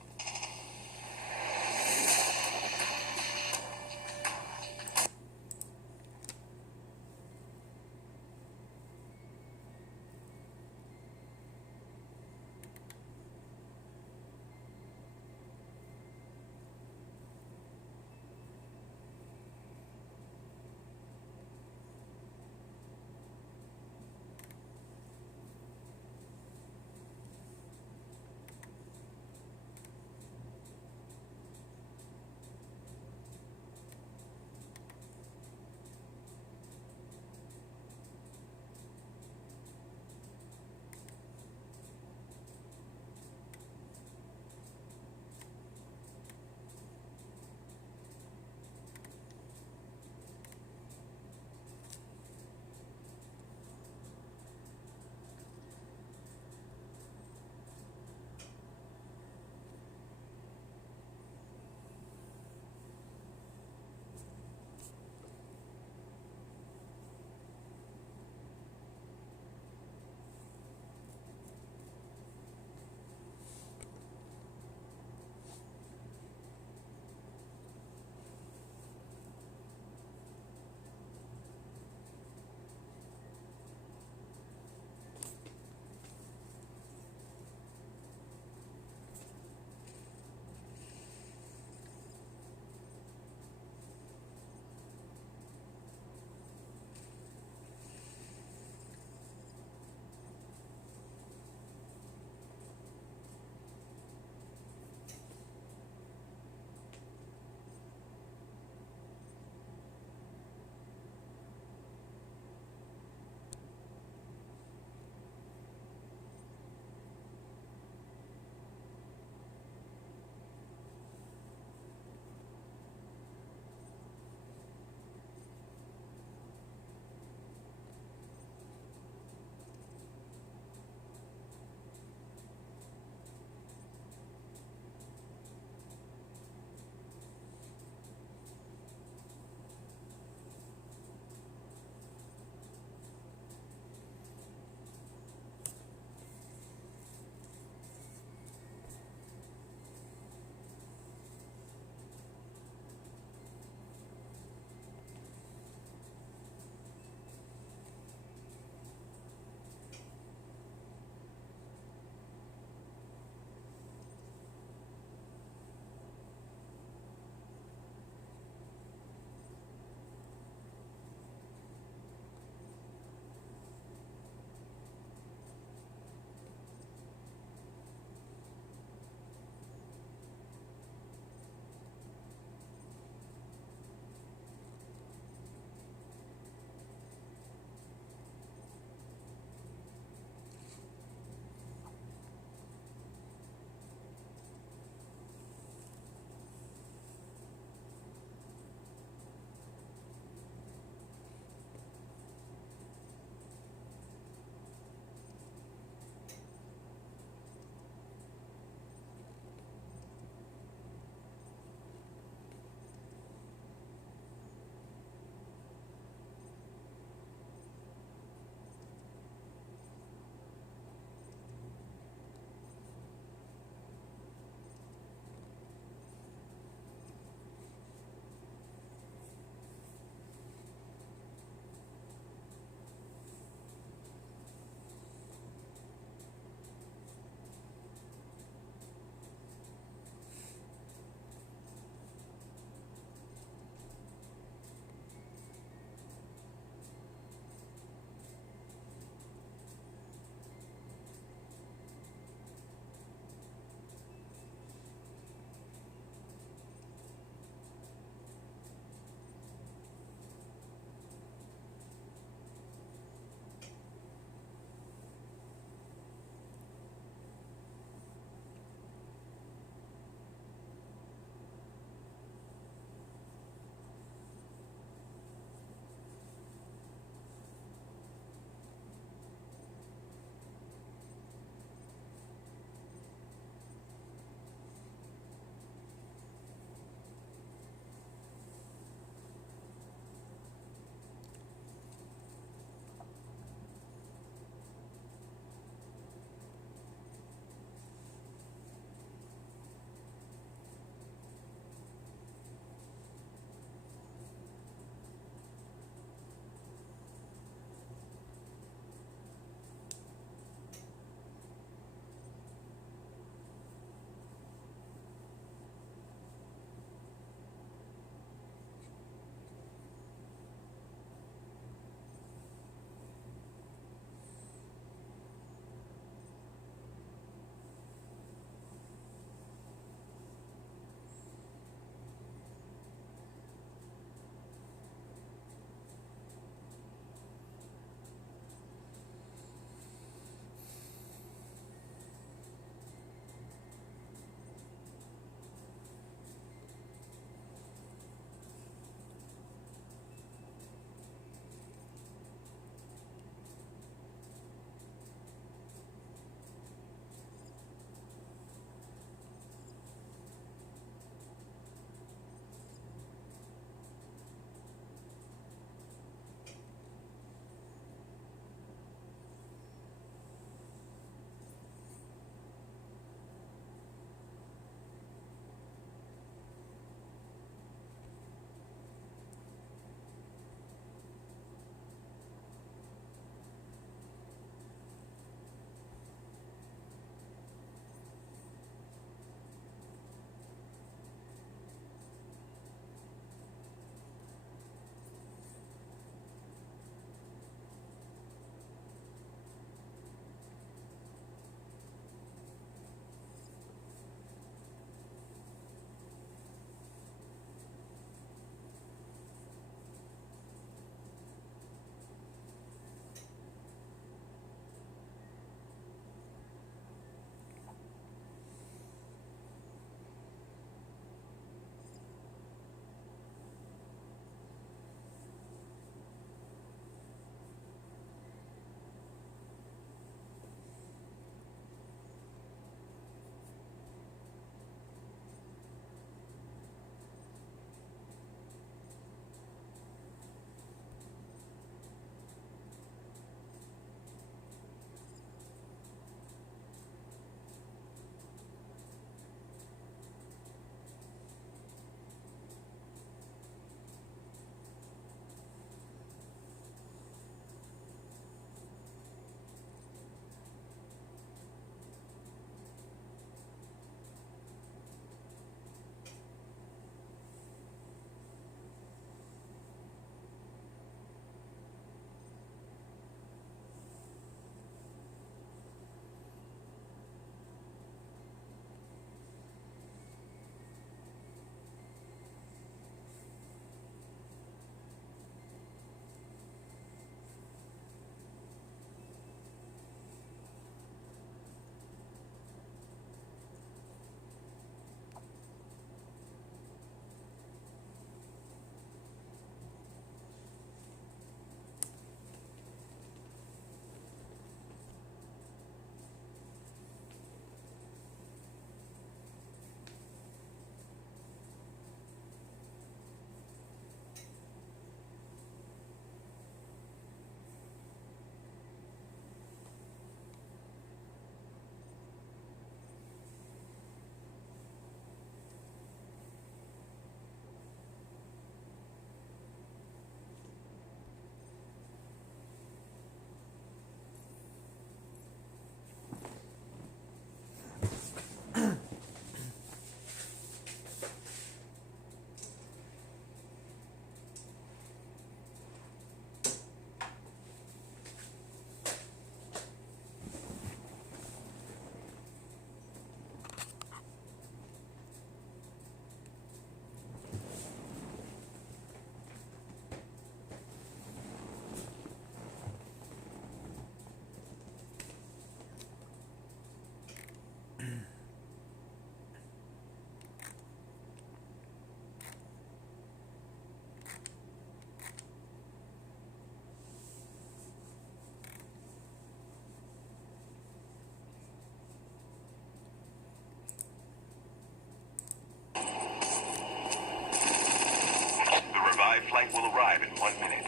flight will arrive in 1 minute.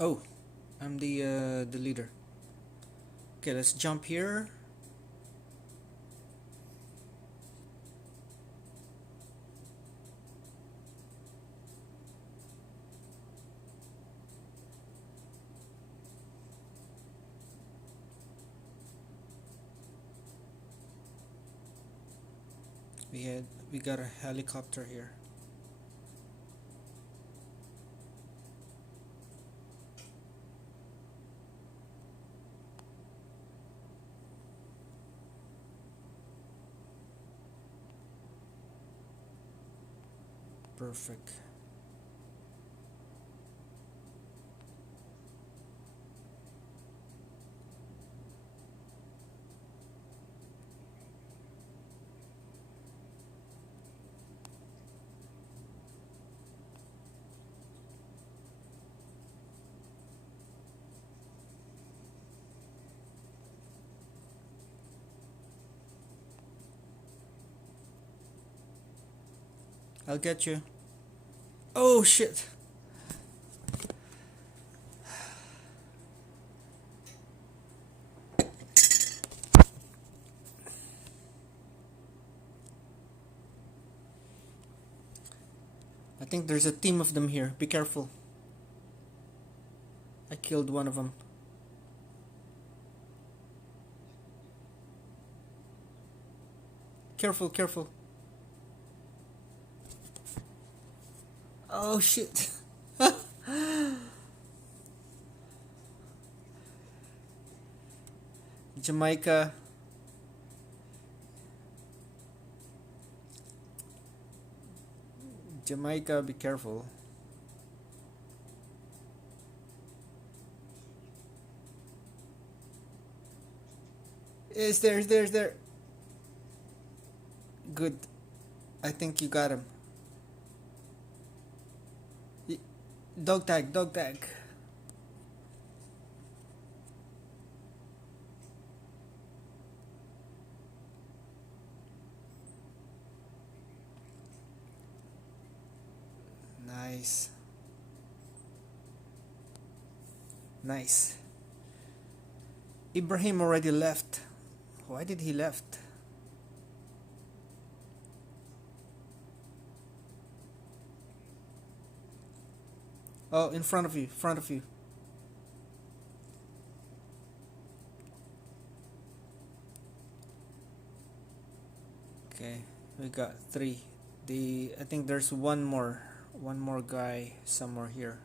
Oh, I'm the leader. Okay, let's jump here. We got a helicopter here. Perfect. I'll get you. Oh shit. I think there's a team of them here. Be careful. I killed one of them. Careful, careful. Oh shit. Jamaica. Jamaica, be careful. Is there. Good. I think you got him. Dog tag, dog tag. Nice. Nice. Ibrahim already left. Why did he left? Oh, in front of you, front of you. Okay, we got 3. I think there's one more guy somewhere here.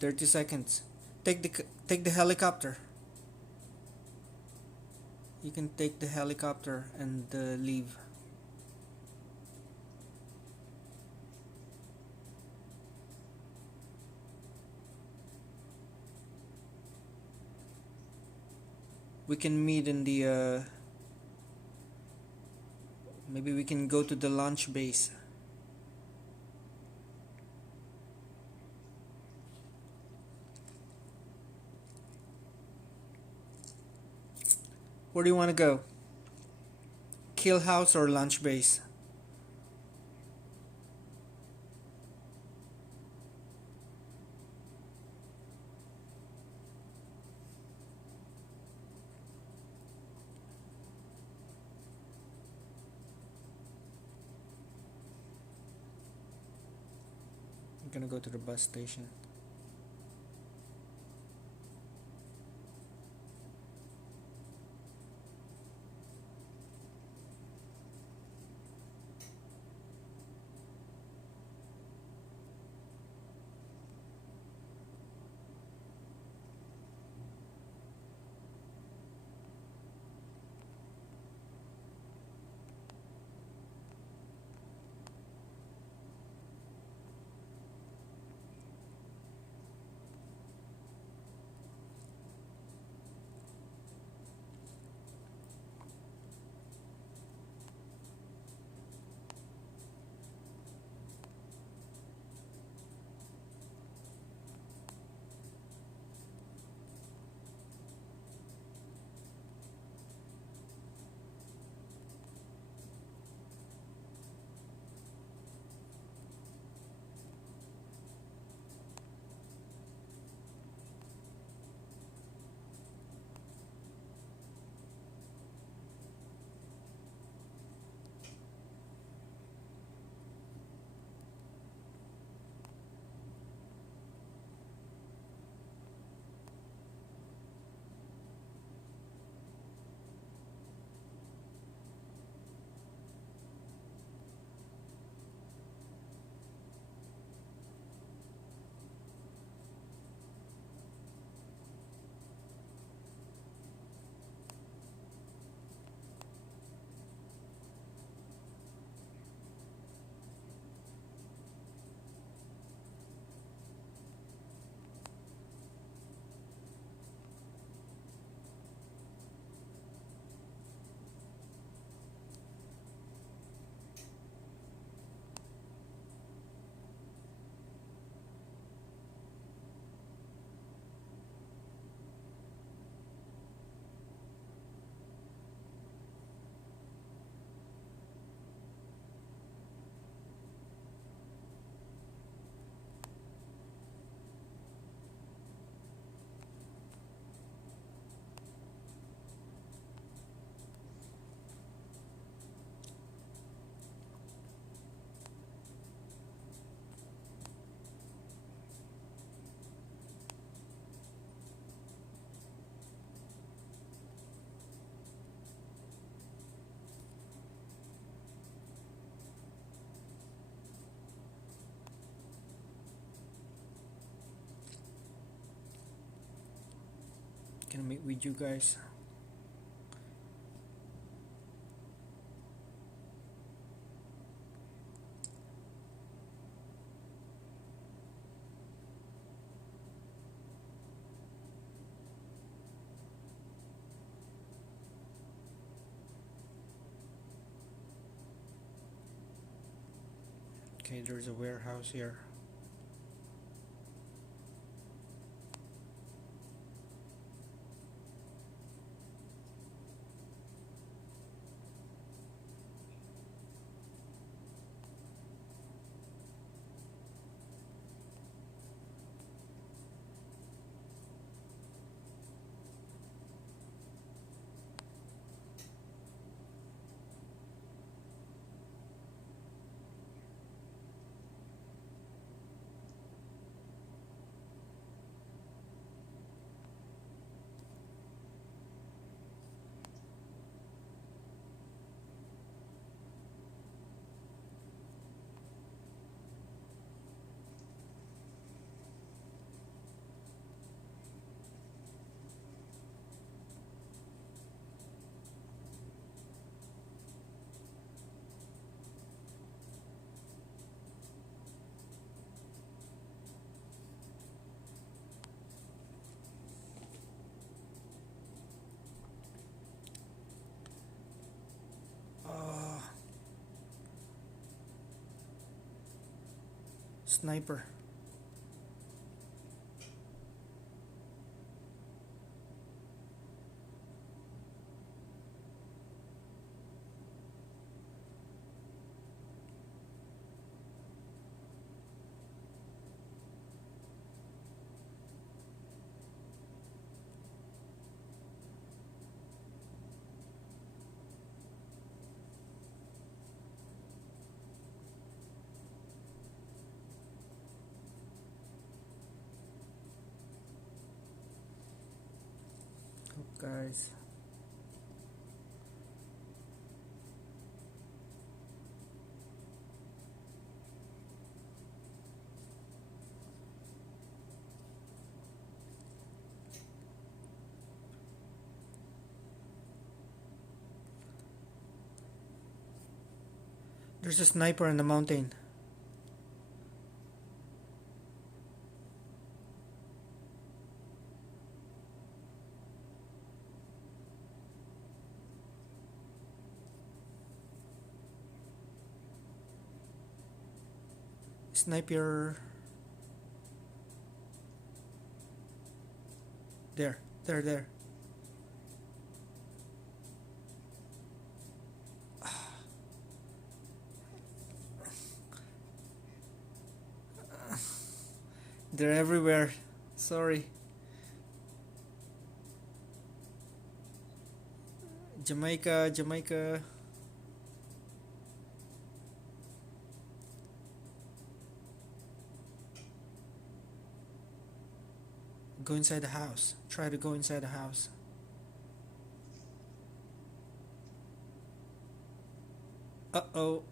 Thirty seconds. Take the helicopter. You can take the helicopter and leave. We can meet in the maybe we can go to the launch base. Where do you want to go? Kill house or lunch base? I'm gonna go to the bus station. Can I meet with you guys? Okay, there's a warehouse here. Sniper. guys. There's a sniper on the mountain. Sniper. There. They're everywhere. Sorry. Jamaica. Go inside the house. Try to go inside the house. Uh-oh.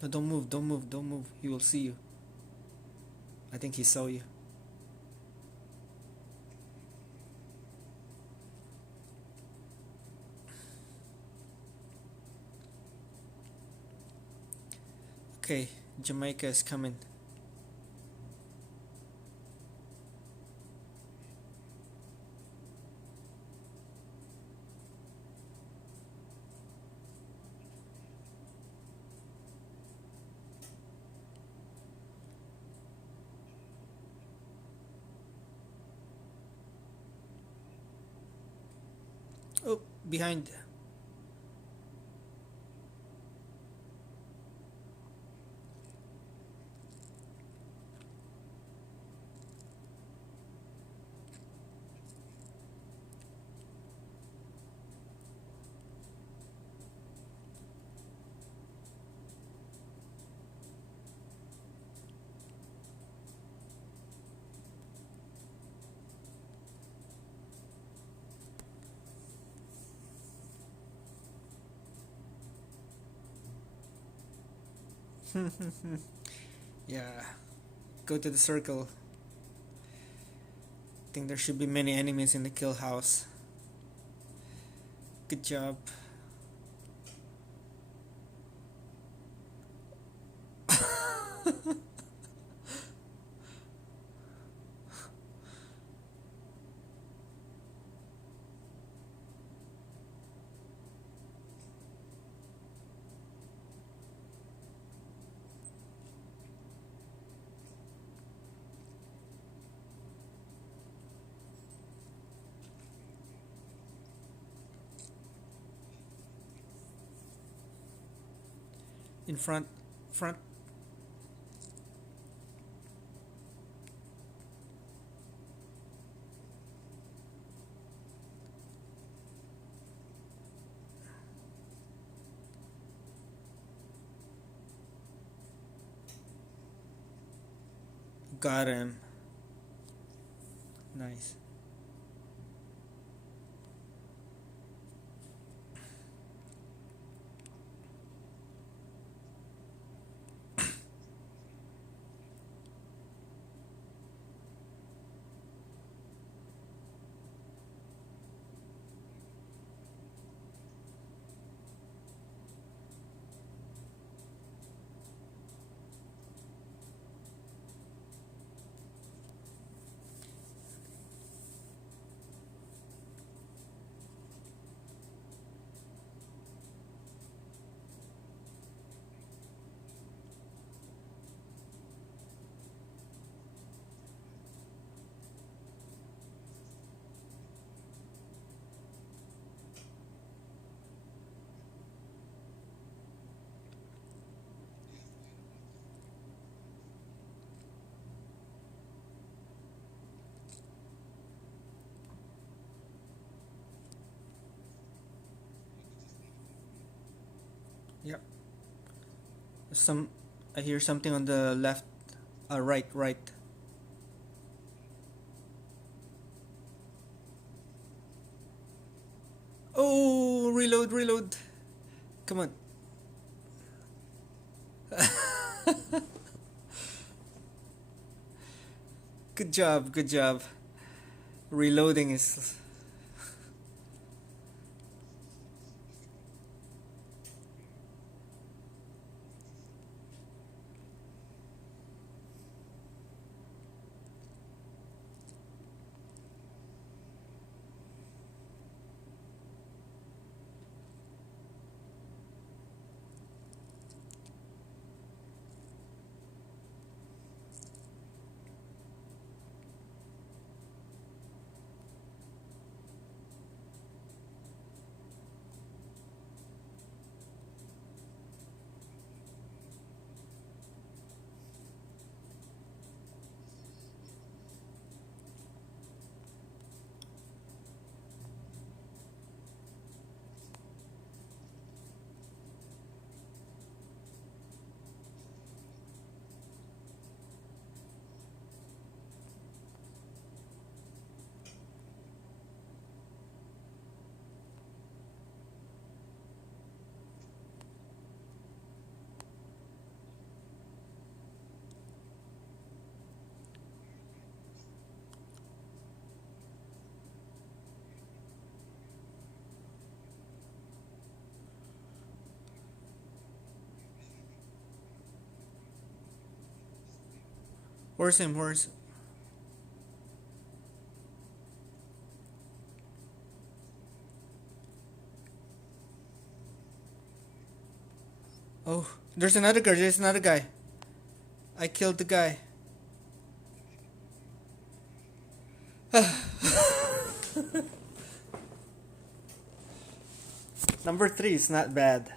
No, don't move. He will see you. I think he saw you. Okay, Jamaica is coming. Oh, behind. Yeah. Go to the circle. I think there should be many enemies in the kill house. Good job. In front. Got him. Nice. Yep. I hear something on the left. Right. No, reload, reload. Come on. Good job, good job. Reloading is... Where's him? Where's... Oh, there's another guy. There's another guy. I killed the guy. Number 3 is not bad.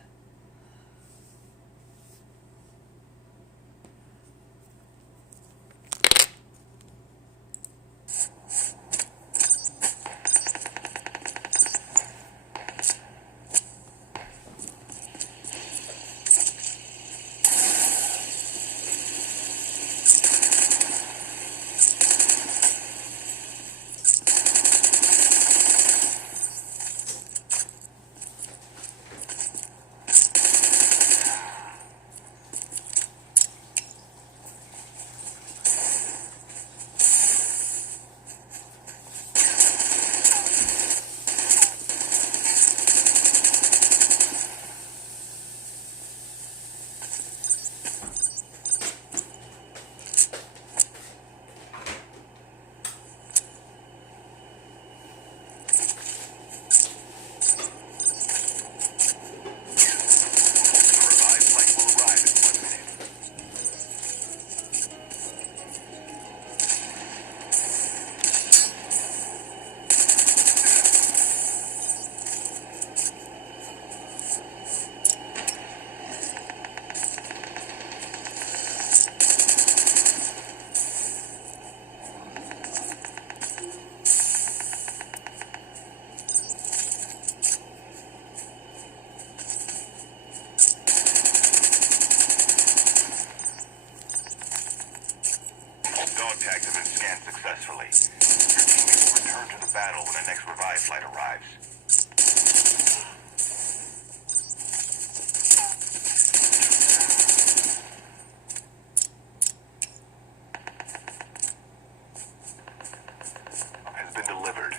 Dog tags have been scanned successfully. Your teammates will return to the battle when the next revive flight arrives. Has been delivered.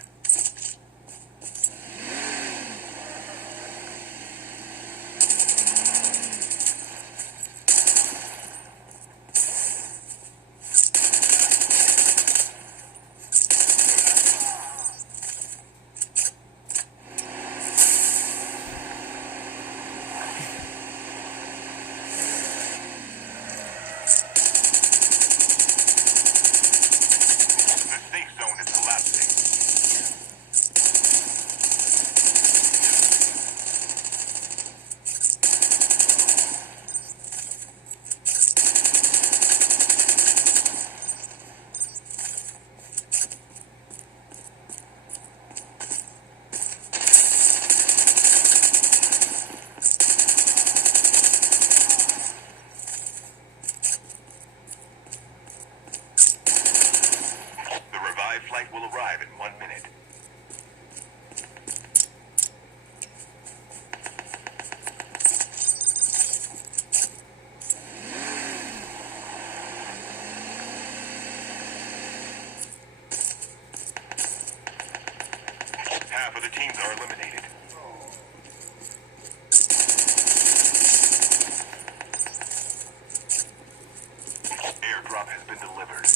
Other teams are eliminated. Airdrop has been delivered.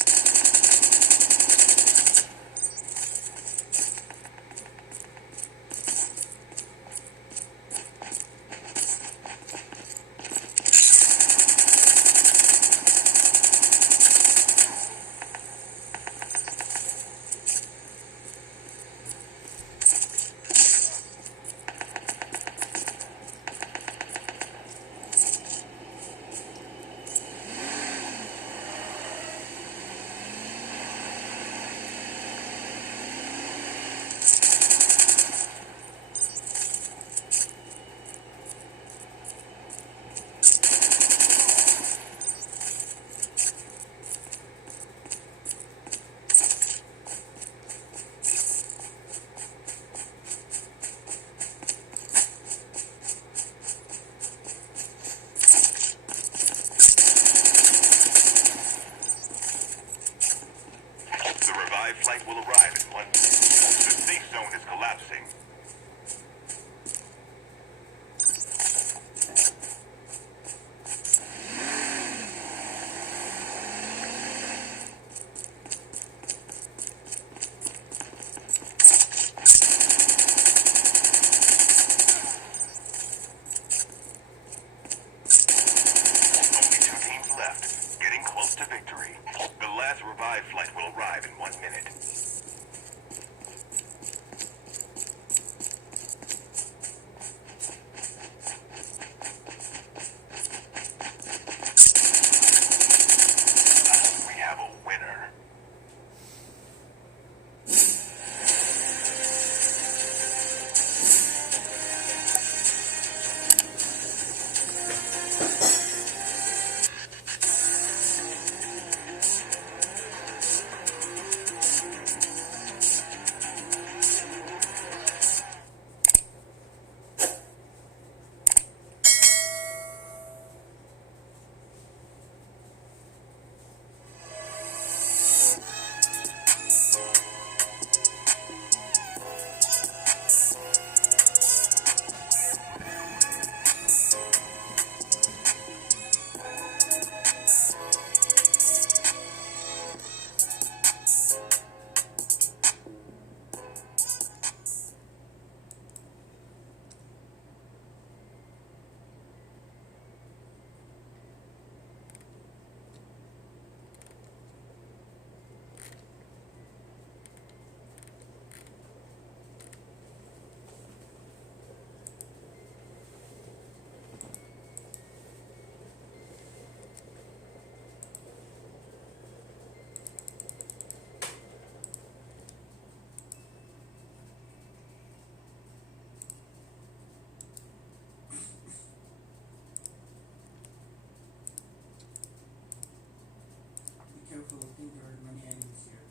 The revived flight will arrive in 1 minute. The safe zone is collapsing. Only 2 teams left, getting close to victory. The last revived flight will arrive in 1 minute. We have a winner. Be careful, I think there are many enemies here.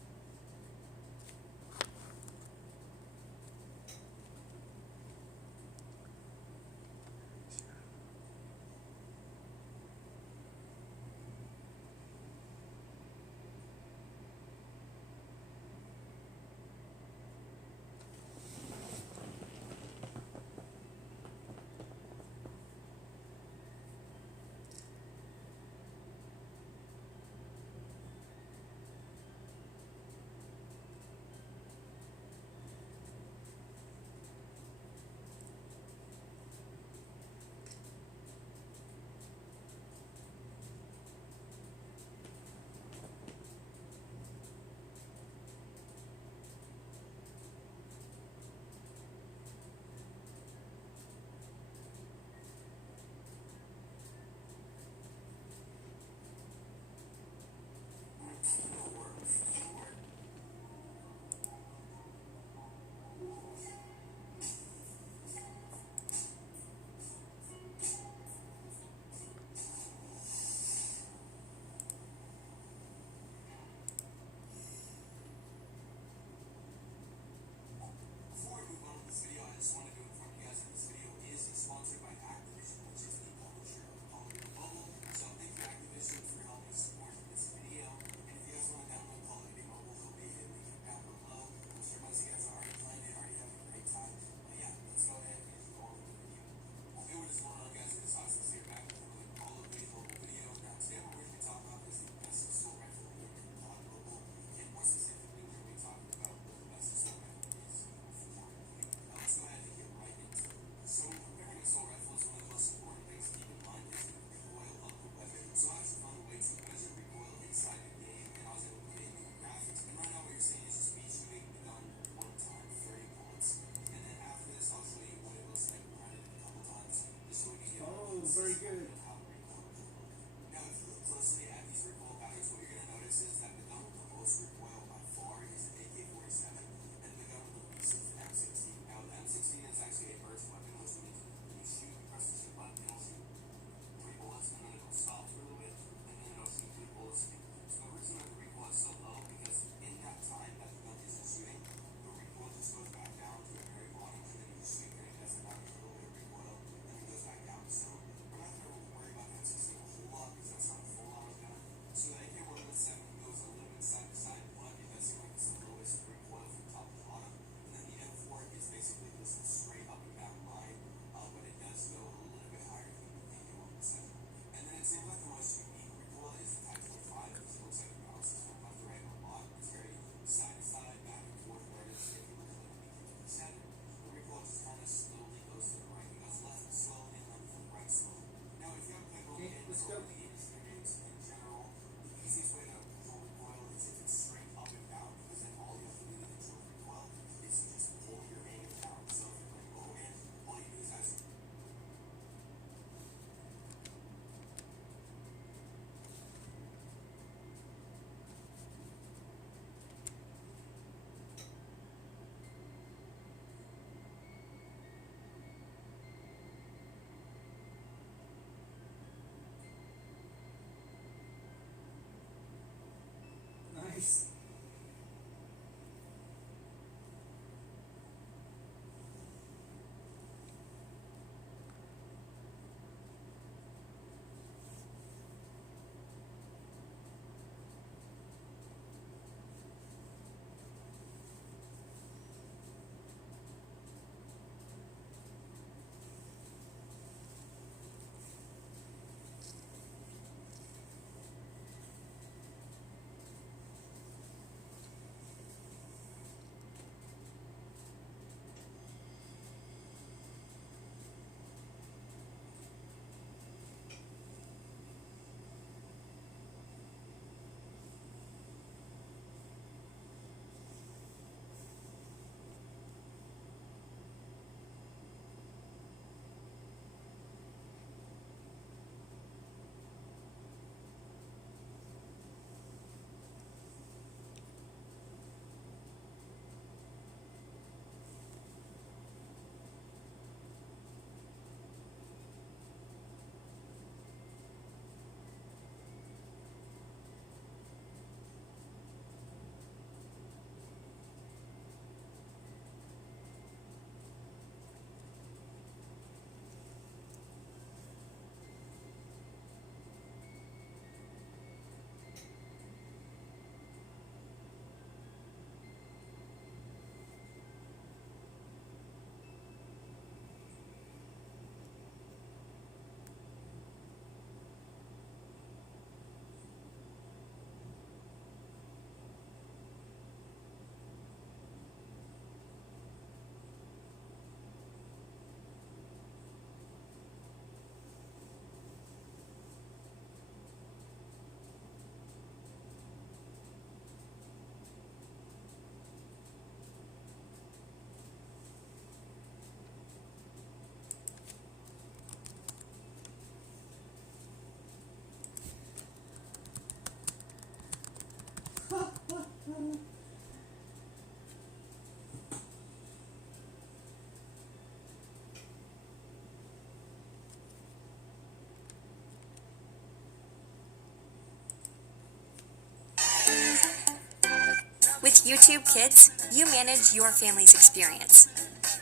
YouTube Kids, you manage your family's experience.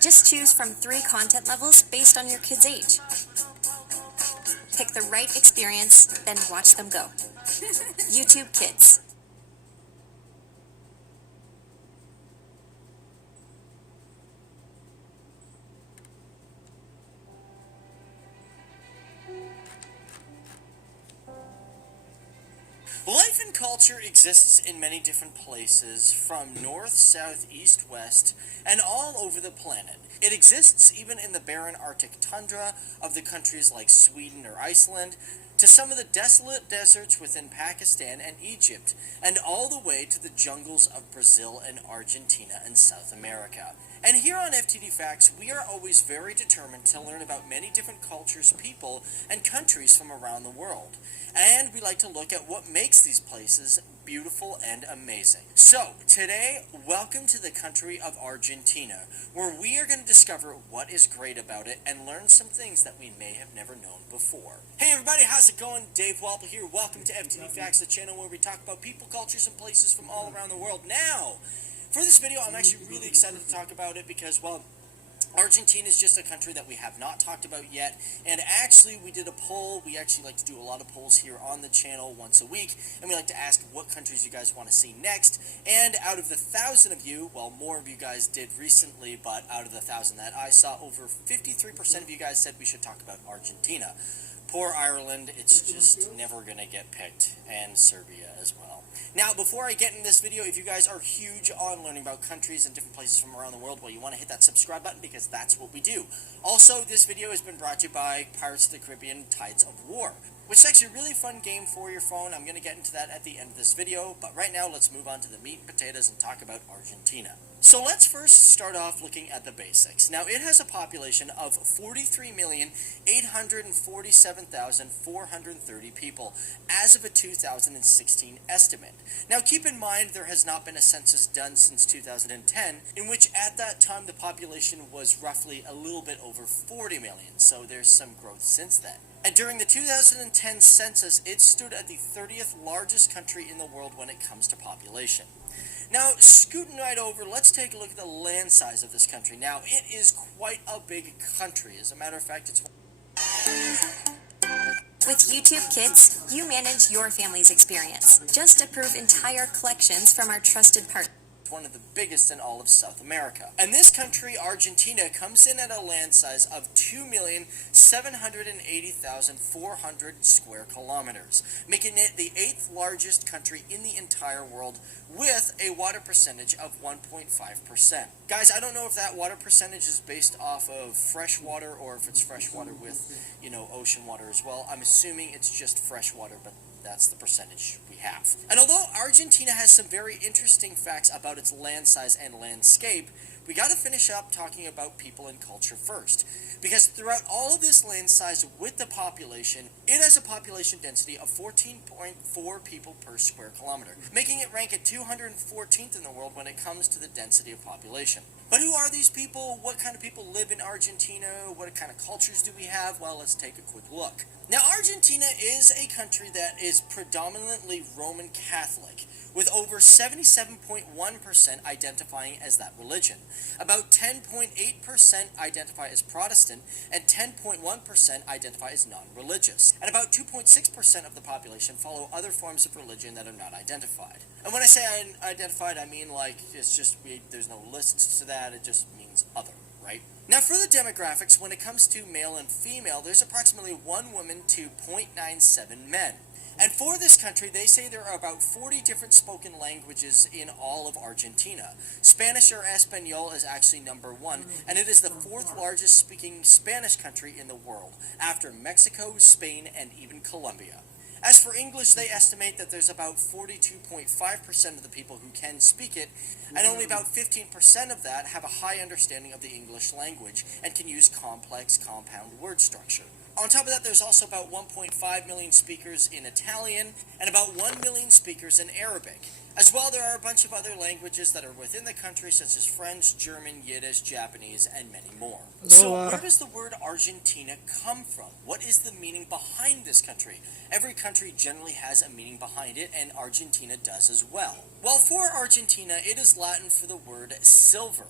Just choose from 3 content levels based on your kid's age. Pick the right experience, then watch them go. YouTube Kids. Life and culture exists in many different places, from north, south, east, west, and all over the planet. It exists even in the barren Arctic tundra of the countries like Sweden or Iceland, to some of the desolate deserts within Pakistan and Egypt, and all the way to the jungles of Brazil and Argentina and South America. And here on FTD Facts, we are always very determined to learn about many different cultures, people, and countries from around the world. And we like to look at what makes these places beautiful and amazing. So, today, welcome to the country of Argentina, where we are going to discover what is great about it and learn some things that we may have never known before. Hey everybody, how's it going? Dave Walpole here. Welcome to FTD Facts, the channel where we talk about people, cultures, and places from all around the world. Now, for this video, I'm actually really excited to talk about it because, well, Argentina is just a country that we have not talked about yet, and actually we did a poll. We actually like to do a lot of polls here on the channel once a week, and we like to ask what countries you guys want to see next. And out of the 1,000 of you, well, more of you guys did recently, but out of the 1,000 that I saw, over 53% of you guys said we should talk about Argentina. Poor Ireland, it's just never going to get picked, and Serbia as well. Now, before I get in this video, if you guys are huge on learning about countries and different places from around the world, well, you want to hit that subscribe button because that's what we do. Also, this video has been brought to you by Pirates of the Caribbean Tides of War, which is actually a really fun game for your phone. I'm going to get into that at the end of this video, but right now, let's move on to the meat and potatoes and talk about Argentina. So let's first start off looking at the basics. Now, it has a population of 43,847,430 people as of a 2016 estimate. Now, keep in mind there has not been a census done since 2010, in which at that time the population was roughly a little bit over 40 million, so there's some growth since then. And during the 2010 census, it stood at the 30th largest country in the world when it comes to population. Now, scooting right over, let's take a look at the land size of this country. Now, it is quite a big country. As a matter of fact, it's... With YouTube Kids, you manage your family's experience. Just approve entire collections from our trusted partners. One of the biggest in all of South America. And this country, Argentina, comes in at a land size of 2,780,400 square kilometers, making it the 8th largest country in the entire world with a water percentage of 1.5%. Guys, I don't know if that water percentage is based off of fresh water or if it's fresh water with, ocean water as well. I'm assuming it's just fresh water, but that's the percentage we have. And although Argentina has some very interesting facts about its land size and landscape, we got to finish up talking about people and culture first. Because throughout all of this land size with the population, it has a population density of 14.4 people per square kilometer, making it rank at 214th in the world when it comes to the density of population. But who are these people? What kind of people live in Argentina? What kind of cultures do we have? Well, let's take a quick look. Now, Argentina is a country that is predominantly Roman Catholic, with over 77.1% identifying as that religion. About 10.8% identify as Protestant, and 10.1% identify as non-religious. And about 2.6% of the population follow other forms of religion that are not identified. And when I say unidentified, I mean like it's just there's no lists to that, it just means other, right? Now, for the demographics, when it comes to male and female, there's approximately 1 woman to 0.97 men. And for this country, they say there are about 40 different spoken languages in all of Argentina. Spanish or Espanol is actually number 1, and it is the 4th largest speaking Spanish country in the world, after Mexico, Spain, and even Colombia. As for English, they estimate that there's about 42.5% of the people who can speak it, and only about 15% of that have a high understanding of the English language and can use complex compound word structure. On top of that, there's also about 1.5 million speakers in Italian and about 1 million speakers in Arabic. As well, there are a bunch of other languages that are within the country, such as French, German, Yiddish, Japanese, and many more. So where does the word Argentina come from? What is the meaning behind this country? Every country generally has a meaning behind it, and Argentina does as well. Well, for Argentina, it is Latin for the word silver.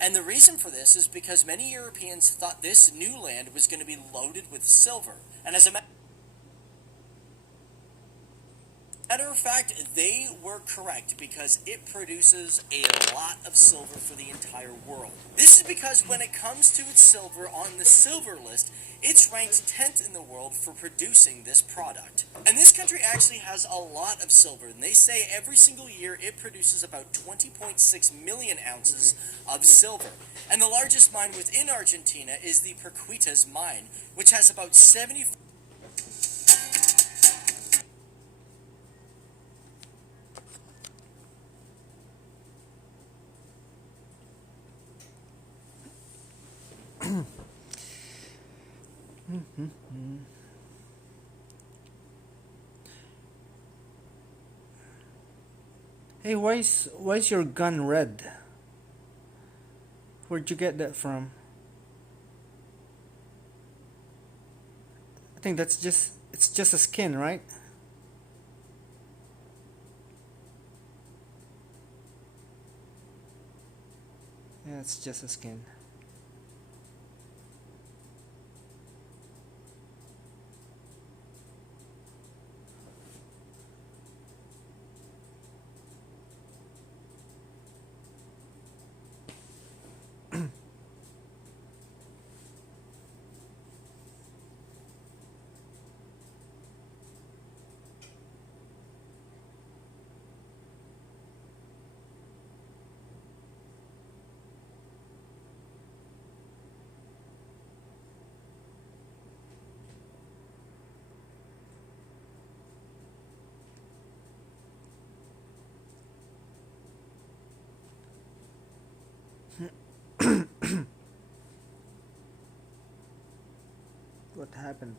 And the reason for this is because many Europeans thought this new land was going to be loaded with silver. And as a matter of fact, they were correct because it produces a lot of silver for the entire world. This is because when it comes to its silver on the silver list, it's ranked 10th in the world for producing this product. And this country actually has a lot of silver, and they say every single year it produces about 20.6 million ounces of silver. And the largest mine within Argentina is the Perquitas mine, which has about 70. Hey, why's your gun red? Where'd you get that from? I think it's just a skin, right? Yeah, it's just a skin. What happened?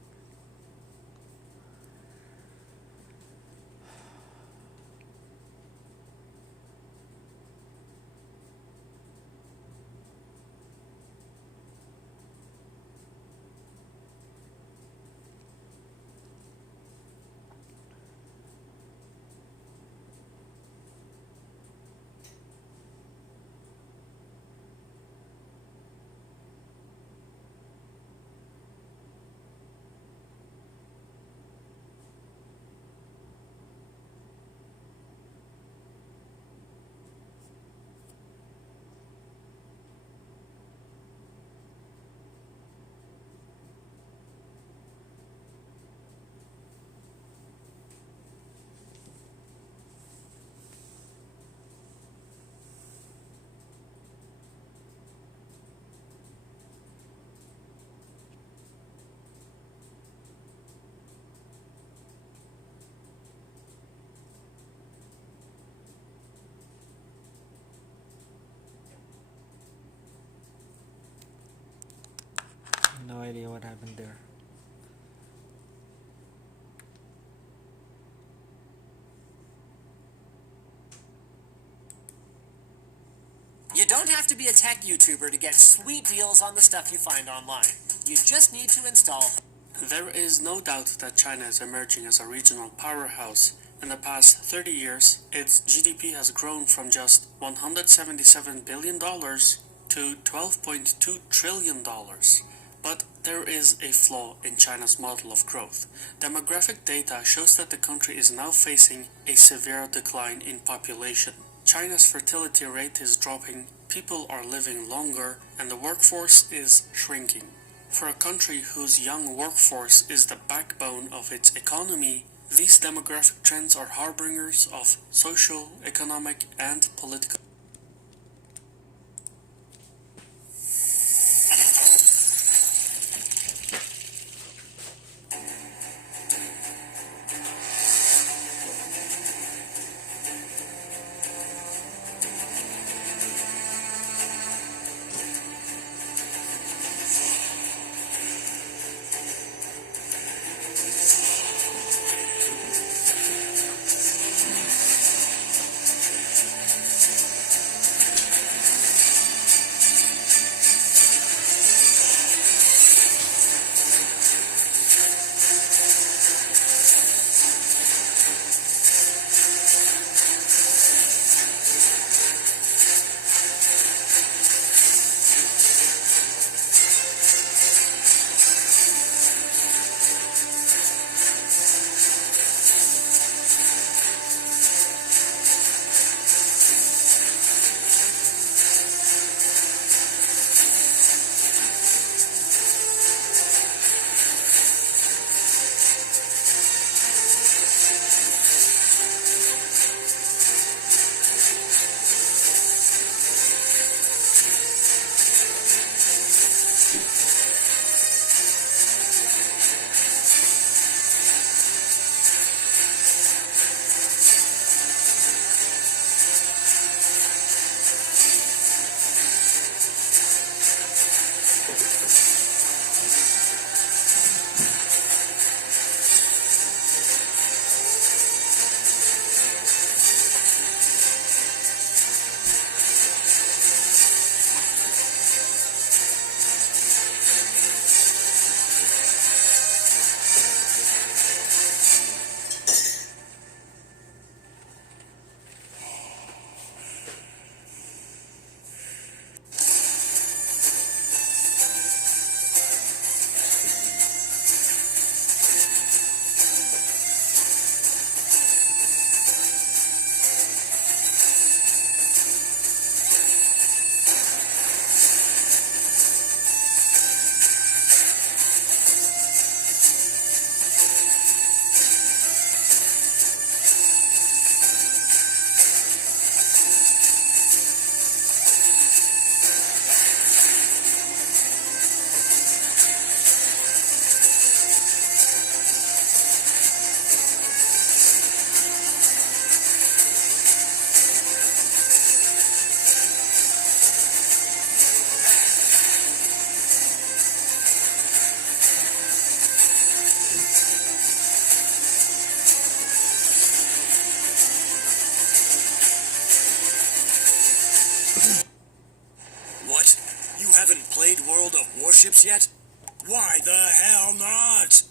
No idea what happened there. You don't have to be a tech YouTuber to get sweet deals on the stuff you find online. You just need to install. There is no doubt that China is emerging as a regional powerhouse. In the past 30 years, its GDP has grown from just $177 billion to $12.2 trillion. But there is a flaw in China's model of growth. Demographic data shows that the country is now facing a severe decline in population. China's fertility rate is dropping, people are living longer, and the workforce is shrinking. For a country whose young workforce is the backbone of its economy, these demographic trends are harbingers of social, economic, and political. Warships yet? Why the hell not?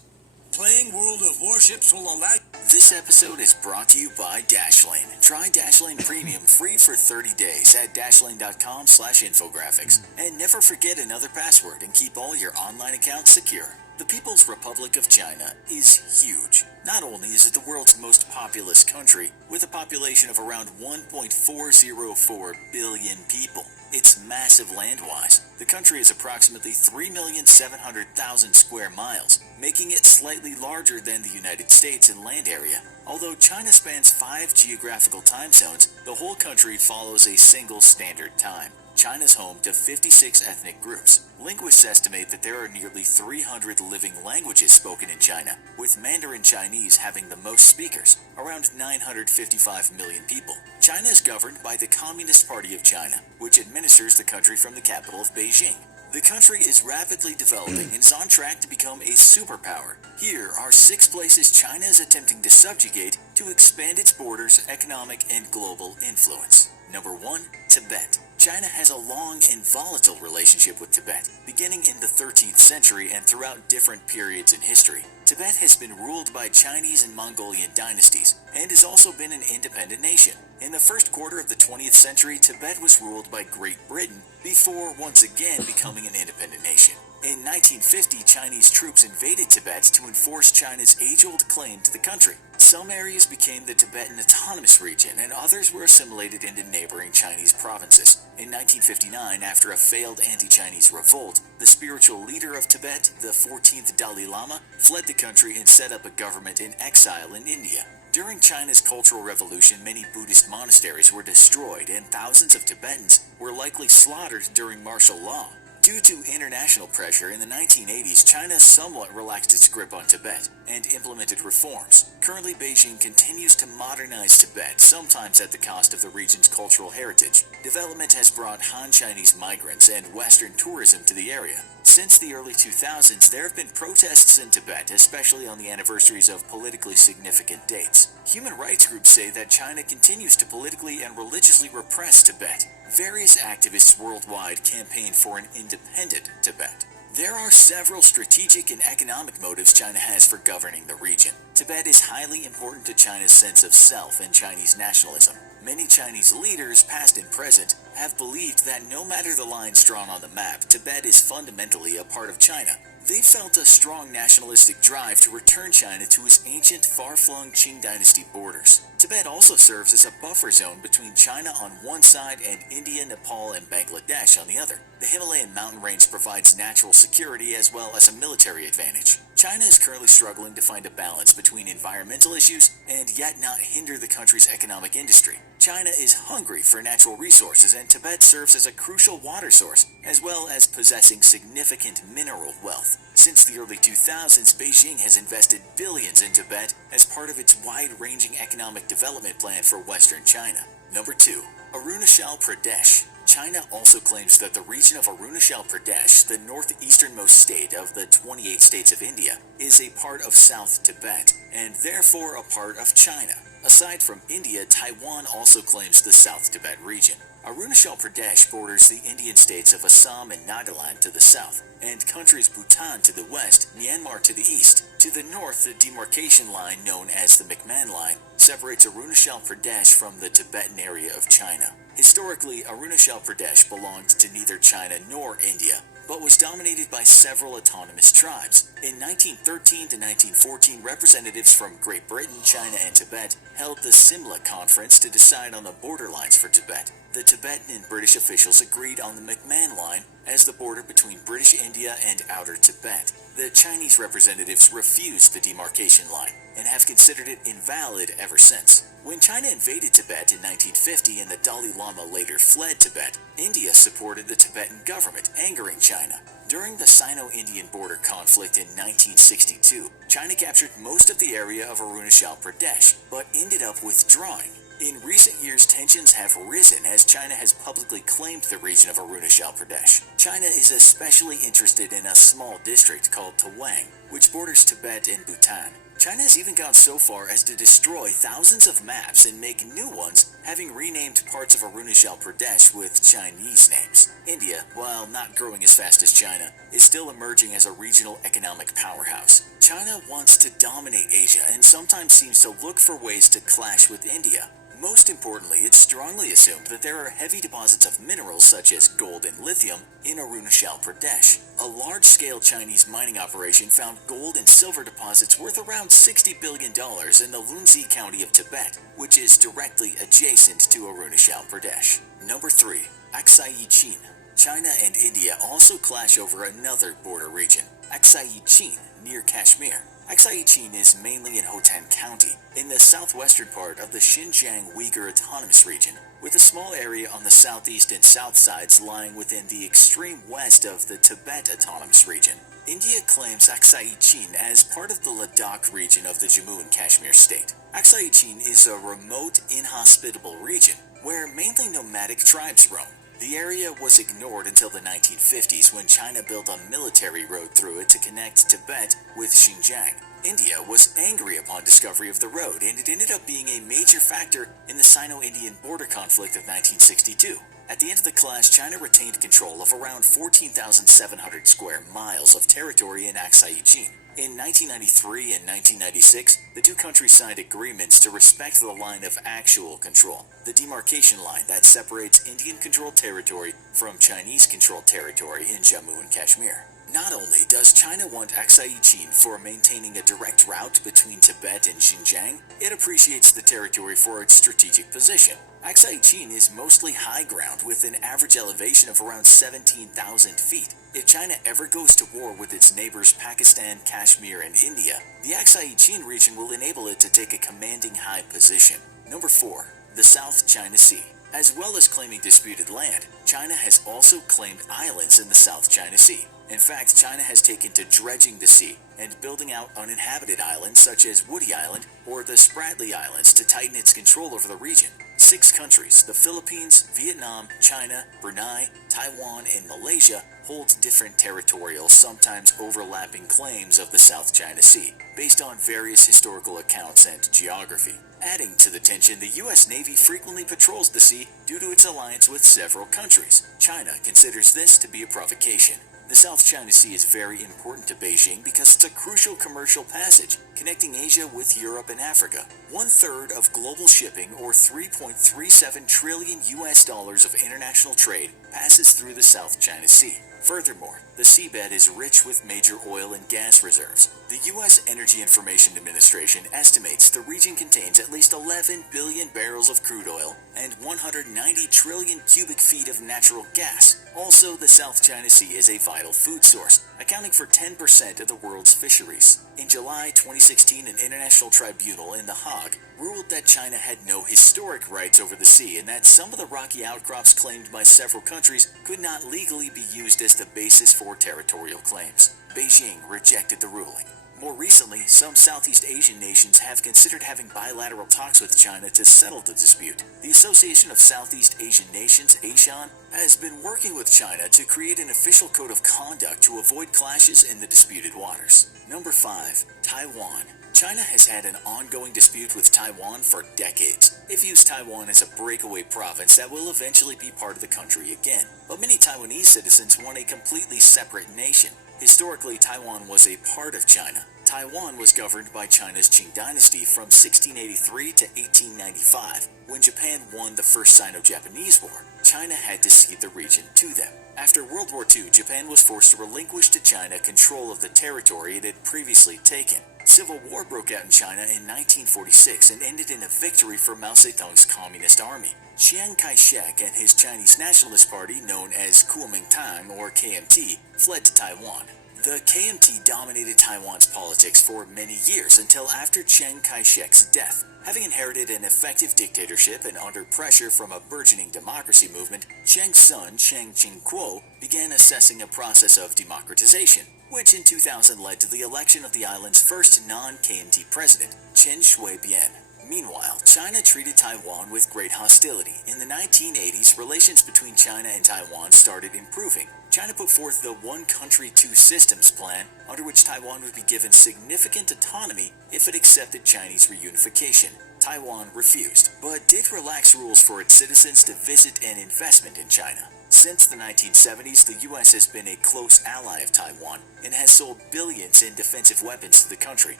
Playing World of Warships will allow... This episode is brought to you by Dashlane. Try Dashlane Premium free for 30 days at dashlane.com/infographics. And never forget another password and keep all your online accounts secure. The People's Republic of China is huge. Not only is it the world's most populous country, with a population of around 1.404 billion people, it's massive land-wise. The country is approximately 3,700,000 square miles, making it slightly larger than the United States in land area. Although China spans 5 geographical time zones, the whole country follows a single standard time. China's home to 56 ethnic groups. Linguists estimate that there are nearly 300 living languages spoken in China, with Mandarin Chinese having the most speakers, around 955 million people. China is governed by the Communist Party of China, which administers the country from the capital of Beijing. The country is rapidly developing and is on track to become a superpower. Here are 6 places China is attempting to subjugate to expand its borders, economic, and global influence. Number 1. Tibet. China has a long and volatile relationship with Tibet, beginning in the 13th century and throughout different periods in history. Tibet has been ruled by Chinese and Mongolian dynasties, and has also been an independent nation. In the first quarter of the 20th century, Tibet was ruled by Great Britain, before once again becoming an independent nation. In 1950, Chinese troops invaded Tibet to enforce China's age-old claim to the country. Some areas became the Tibetan Autonomous Region, and others were assimilated into neighboring Chinese provinces. In 1959, after a failed anti-Chinese revolt, the spiritual leader of Tibet, the 14th Dalai Lama, fled the country and set up a government in exile in India. During China's Cultural Revolution, many Buddhist monasteries were destroyed, and thousands of Tibetans were likely slaughtered during martial law. Due to international pressure, in the 1980s, China somewhat relaxed its grip on Tibet and implemented reforms. Currently, Beijing continues to modernize Tibet, sometimes at the cost of the region's cultural heritage. Development has brought Han Chinese migrants and Western tourism to the area. Since the early 2000s, there have been protests in Tibet, especially on the anniversaries of politically significant dates. Human rights groups say that China continues to politically and religiously repress Tibet. Various activists worldwide campaign for an independent Tibet. There are several strategic and economic motives China has for governing the region. Tibet is highly important to China's sense of self and Chinese nationalism. Many Chinese leaders, past and present, have believed that no matter the lines drawn on the map, Tibet is fundamentally a part of China. They felt a strong nationalistic drive to return China to its ancient, far-flung Qing dynasty borders. Tibet also serves as a buffer zone between China on one side and India, Nepal, and Bangladesh on the other. The Himalayan mountain range provides natural security as well as a military advantage. China is currently struggling to find a balance between environmental issues and yet not hinder the country's economic industry. China is hungry for natural resources, and Tibet serves as a crucial water source, as well as possessing significant mineral wealth. Since the early 2000s, Beijing has invested billions in Tibet as part of its wide-ranging economic development plan for Western China. Number 2. Arunachal Pradesh. China also claims that the region of Arunachal Pradesh, the northeasternmost state of the 28 states of India, is a part of South Tibet, and therefore a part of China. Aside from India, Taiwan also claims the South Tibet region. Arunachal Pradesh borders the Indian states of Assam and Nagaland to the south, and countries Bhutan to the west, Myanmar to the east. To the north, the demarcation line known as the McMahon Line separates Arunachal Pradesh from the Tibetan area of China. Historically, Arunachal Pradesh belonged to neither China nor India, but was dominated by several autonomous tribes. In 1913 to 1914, representatives from Great Britain, China, and Tibet held the Simla Conference to decide on the border lines for Tibet. The Tibetan and British officials agreed on the McMahon Line as the border between British India and Outer Tibet. The Chinese representatives refused the demarcation line and have considered it invalid ever since. When China invaded Tibet in 1950 and the Dalai Lama later fled Tibet, India supported the Tibetan government, angering China. During the Sino-Indian border conflict in 1962, China captured most of the area of Arunachal Pradesh, but ended up withdrawing. In recent years, tensions have risen as China has publicly claimed the region of Arunachal Pradesh. China is especially interested in a small district called Tawang, which borders Tibet and Bhutan. China has even gone so far as to destroy thousands of maps and make new ones, having renamed parts of Arunachal Pradesh with Chinese names. India, while not growing as fast as China, is still emerging as a regional economic powerhouse. China wants to dominate Asia and sometimes seems to look for ways to clash with India. Most importantly, it's strongly assumed that there are heavy deposits of minerals such as gold and lithium in Arunachal Pradesh. A large-scale Chinese mining operation found gold and silver deposits worth around $60 billion in the Lunzi County of Tibet, which is directly adjacent to Arunachal Pradesh. Number 3. Aksai Chin. China and India also clash over another border region, Aksai Chin, near Kashmir. Aksai Chin is mainly in Hotan County, in the southwestern part of the Xinjiang Uyghur Autonomous Region, with a small area on the southeast and south sides lying within the extreme west of the Tibet Autonomous Region. India claims Aksai Chin as part of the Ladakh region of the Jammu and Kashmir state. Aksai Chin is a remote, inhospitable region where mainly nomadic tribes roam. The area was ignored until the 1950s when China built a military road through it to connect Tibet with Xinjiang. India was angry upon discovery of the road, and it ended up being a major factor in the Sino-Indian border conflict of 1962. At the end of the clash, China retained control of around 14,700 square miles of territory in Aksai Chin. In 1993 and 1996, the two countries signed agreements to respect the line of actual control, the demarcation line that separates Indian-controlled territory from Chinese-controlled territory in Jammu and Kashmir. Not only does China want Aksai Chin for maintaining a direct route between Tibet and Xinjiang, it appreciates the territory for its strategic position. Aksai Chin is mostly high ground with an average elevation of around 17,000 feet. If China ever goes to war with its neighbors Pakistan, Kashmir, and India, the Aksai Chin region will enable it to take a commanding high position. Number 4. The South China Sea. As well as claiming disputed land, China has also claimed islands in the South China Sea. In fact, China has taken to dredging the sea and building out uninhabited islands such as Woody Island or the Spratly Islands to tighten its control over the region. 6 countries, the Philippines, Vietnam, China, Brunei, Taiwan, and Malaysia, hold different territorial, sometimes overlapping claims of the South China Sea, based on various historical accounts and geography. Adding to the tension, the U.S. Navy frequently patrols the sea due to its alliance with several countries. China considers this to be a provocation. The South China Sea is very important to Beijing because it's a crucial commercial passage connecting Asia with Europe and Africa. 1/3 of global shipping, or $3.37 trillion of international trade, passes through the South China Sea. Furthermore, the seabed is rich with major oil and gas reserves. The U.S. Energy Information Administration estimates the region contains at least 11 billion barrels of crude oil and 190 trillion cubic feet of natural gas. Also, the South China Sea is a vital food source, accounting for 10% of the world's fisheries. In July 2016, an international tribunal in The Hague ruled that China had no historic rights over the sea and that some of the rocky outcrops claimed by several countries could not legally be used as the basis for territorial claims. Beijing rejected the ruling. More recently, some Southeast Asian nations have considered having bilateral talks with China to settle the dispute. The Association of Southeast Asian Nations, ASEAN, has been working with China to create an official code of conduct to avoid clashes in the disputed waters. Number 5. Taiwan. China has had an ongoing dispute with Taiwan for decades. It views Taiwan as a breakaway province that will eventually be part of the country again. But many Taiwanese citizens want a completely separate nation. Historically, Taiwan was a part of China. Taiwan was governed by China's Qing dynasty from 1683 to 1895. When Japan won the First Sino-Japanese War, China had to cede the region to them. After World War II, Japan was forced to relinquish to China control of the territory it had previously taken. Civil war broke out in China in 1946 and ended in a victory for Mao Zedong's Communist Army. Chiang Kai-shek and his Chinese Nationalist Party, known as Kuomintang or KMT, fled to Taiwan. The KMT dominated Taiwan's politics for many years until after Chiang Kai-shek's death. Having inherited an effective dictatorship and under pressure from a burgeoning democracy movement, Chiang's son, Chiang Ching-kuo, began assessing a process of democratization, which in 2000 led to the election of the island's first non-KMT president, Chen Shui-bian. Meanwhile, China treated Taiwan with great hostility. In the 1980s, relations between China and Taiwan started improving. China put forth the One Country, Two Systems plan, under which Taiwan would be given significant autonomy if it accepted Chinese reunification. Taiwan refused, but did relax rules for its citizens to visit and investment in China. Since the 1970s, the U.S. has been a close ally of Taiwan and has sold billions in defensive weapons to the country.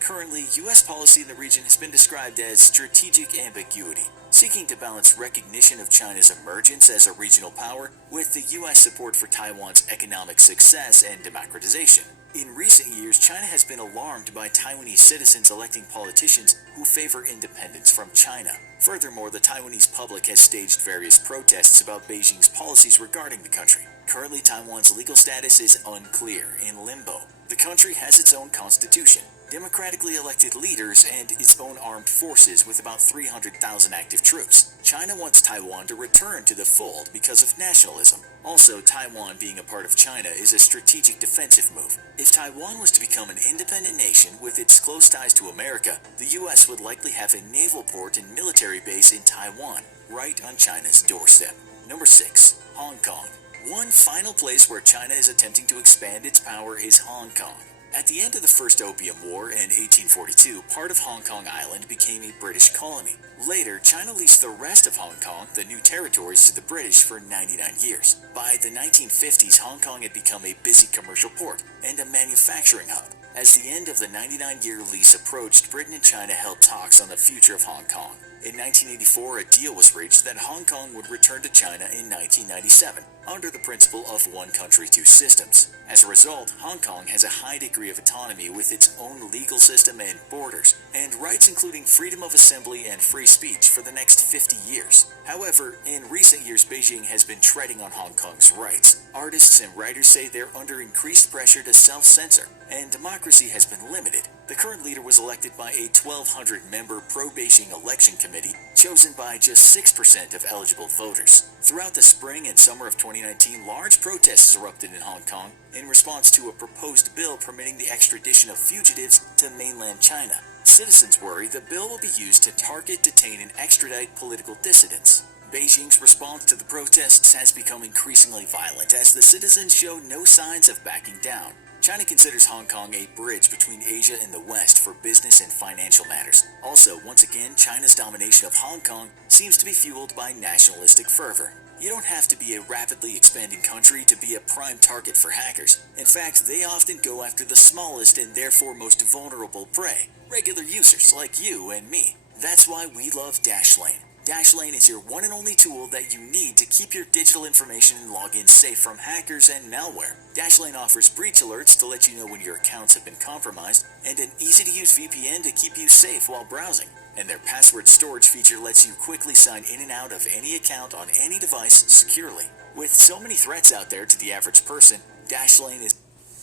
Currently, U.S. policy in the region has been described as strategic ambiguity, seeking to balance recognition of China's emergence as a regional power with the U.S. support for Taiwan's economic success and democratization. In recent years, China has been alarmed by Taiwanese citizens electing politicians who favor independence from China. Furthermore, the Taiwanese public has staged various protests about Beijing's policies regarding the country. Currently, Taiwan's legal status is unclear, in limbo. The country has its own constitution, democratically elected leaders, and its own armed forces with about 300,000 active troops. China wants Taiwan to return to the fold because of nationalism. Also, Taiwan being a part of China is a strategic defensive move. If Taiwan was to become an independent nation with its close ties to America, the U.S. would likely have a naval port and military base in Taiwan, right on China's doorstep. Number 6. Hong Kong. One final place where China is attempting to expand its power is Hong Kong. At the end of the First Opium War in 1842, part of Hong Kong Island became a British colony. Later, China leased the rest of Hong Kong, the new territories, to the British for 99 years. By the 1950s, Hong Kong had become a busy commercial port and a manufacturing hub. As the end of the 99-year lease approached, Britain and China held talks on the future of Hong Kong. In 1984, a deal was reached that Hong Kong would return to China in 1997, under the principle of One Country, Two Systems. As a result, Hong Kong has a high degree of autonomy with its own legal system and borders, and rights including freedom of assembly and free speech for the next 50 years. However, in recent years, Beijing has been treading on Hong Kong's rights. Artists and writers say they're under increased pressure to self-censor, and democracy has been limited. The current leader was elected by a 1,200-member pro-Beijing election committee, chosen by just 6% of eligible voters. Throughout the spring and summer of 2019, large protests erupted in Hong Kong in response to a proposed bill permitting the extradition of fugitives to mainland China. Citizens worry the bill will be used to target, detain, and extradite political dissidents. Beijing's response to the protests has become increasingly violent as the citizens show no signs of backing down. China considers Hong Kong a bridge between Asia and the West for business and financial matters. Also, once again, China's domination of Hong Kong seems to be fueled by nationalistic fervor. You don't have to be a rapidly expanding country to be a prime target for hackers. In fact, they often go after the smallest and therefore most vulnerable prey, regular users like you and me. That's why we love Dashlane. Dashlane is your one and only tool that you need to keep your digital information and logins safe from hackers and malware. Dashlane offers breach alerts to let you know when your accounts have been compromised, and an easy-to-use VPN to keep you safe while browsing. And their password storage feature lets you quickly sign in and out of any account on any device securely. With so many threats out there to the average person, Dashlane is...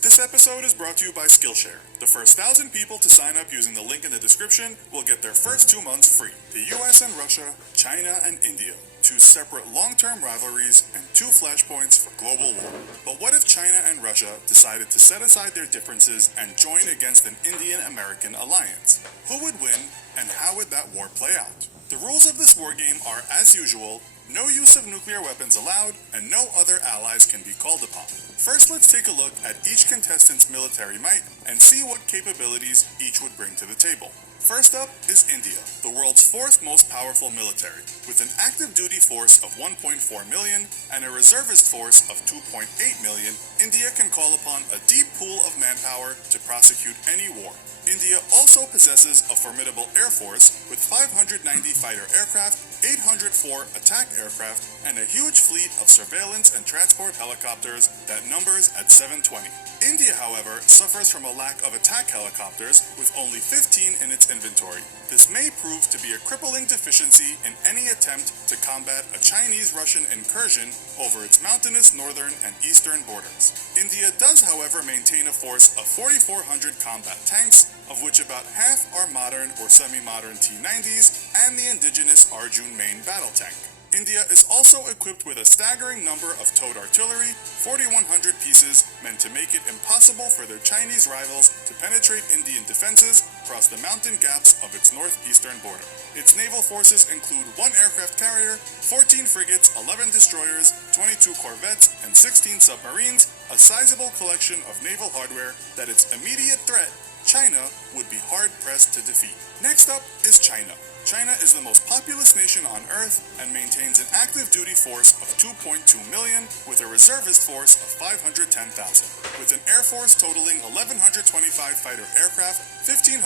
This episode is brought to you by Skillshare. The first 1,000 people to sign up using the link in the description will get their first 2 months free. The US and Russia, China and India. 2 separate long-term rivalries and 2 flashpoints for global war. But what if China and Russia decided to set aside their differences and join against an Indian-American alliance? Who would win, and how would that war play out? The rules of this war game are, as usual, no use of nuclear weapons allowed, and no other allies can be called upon. First, let's take a look at each contestant's military might and see what capabilities each would bring to the table. First up is India, the world's 4th most powerful military. With an active duty force of 1.4 million and a reservist force of 2.8 million, India can call upon a deep pool of manpower to prosecute any war. India also possesses a formidable air force with 590 fighter aircraft, 804 attack aircraft, and a huge fleet of surveillance and transport helicopters that numbers at 720. India, however, suffers from a lack of attack helicopters with only 15 in its inventory. This may prove to be a crippling deficiency in any attempt to combat a Chinese-Russian incursion over its mountainous northern and eastern borders. India does, however, maintain a force of 4,400 combat tanks, of which about half are modern or semi-modern T-90s and the indigenous Arjun main battle tank. India is also equipped with a staggering number of towed artillery, 4,100 pieces, meant to make it impossible for their Chinese rivals to penetrate Indian defenses across the mountain gaps of its northeastern border. Its naval forces include 1 aircraft carrier, 14 frigates, 11 destroyers, 22 corvettes, and 16 submarines, a sizable collection of naval hardware that its immediate threat, China, would be hard-pressed to defeat. Next up is China. China is the most populous nation on Earth and maintains an active duty force of 2.2 million with a reservist force of 510,000. With an air force totaling 1,125 fighter aircraft, 1,527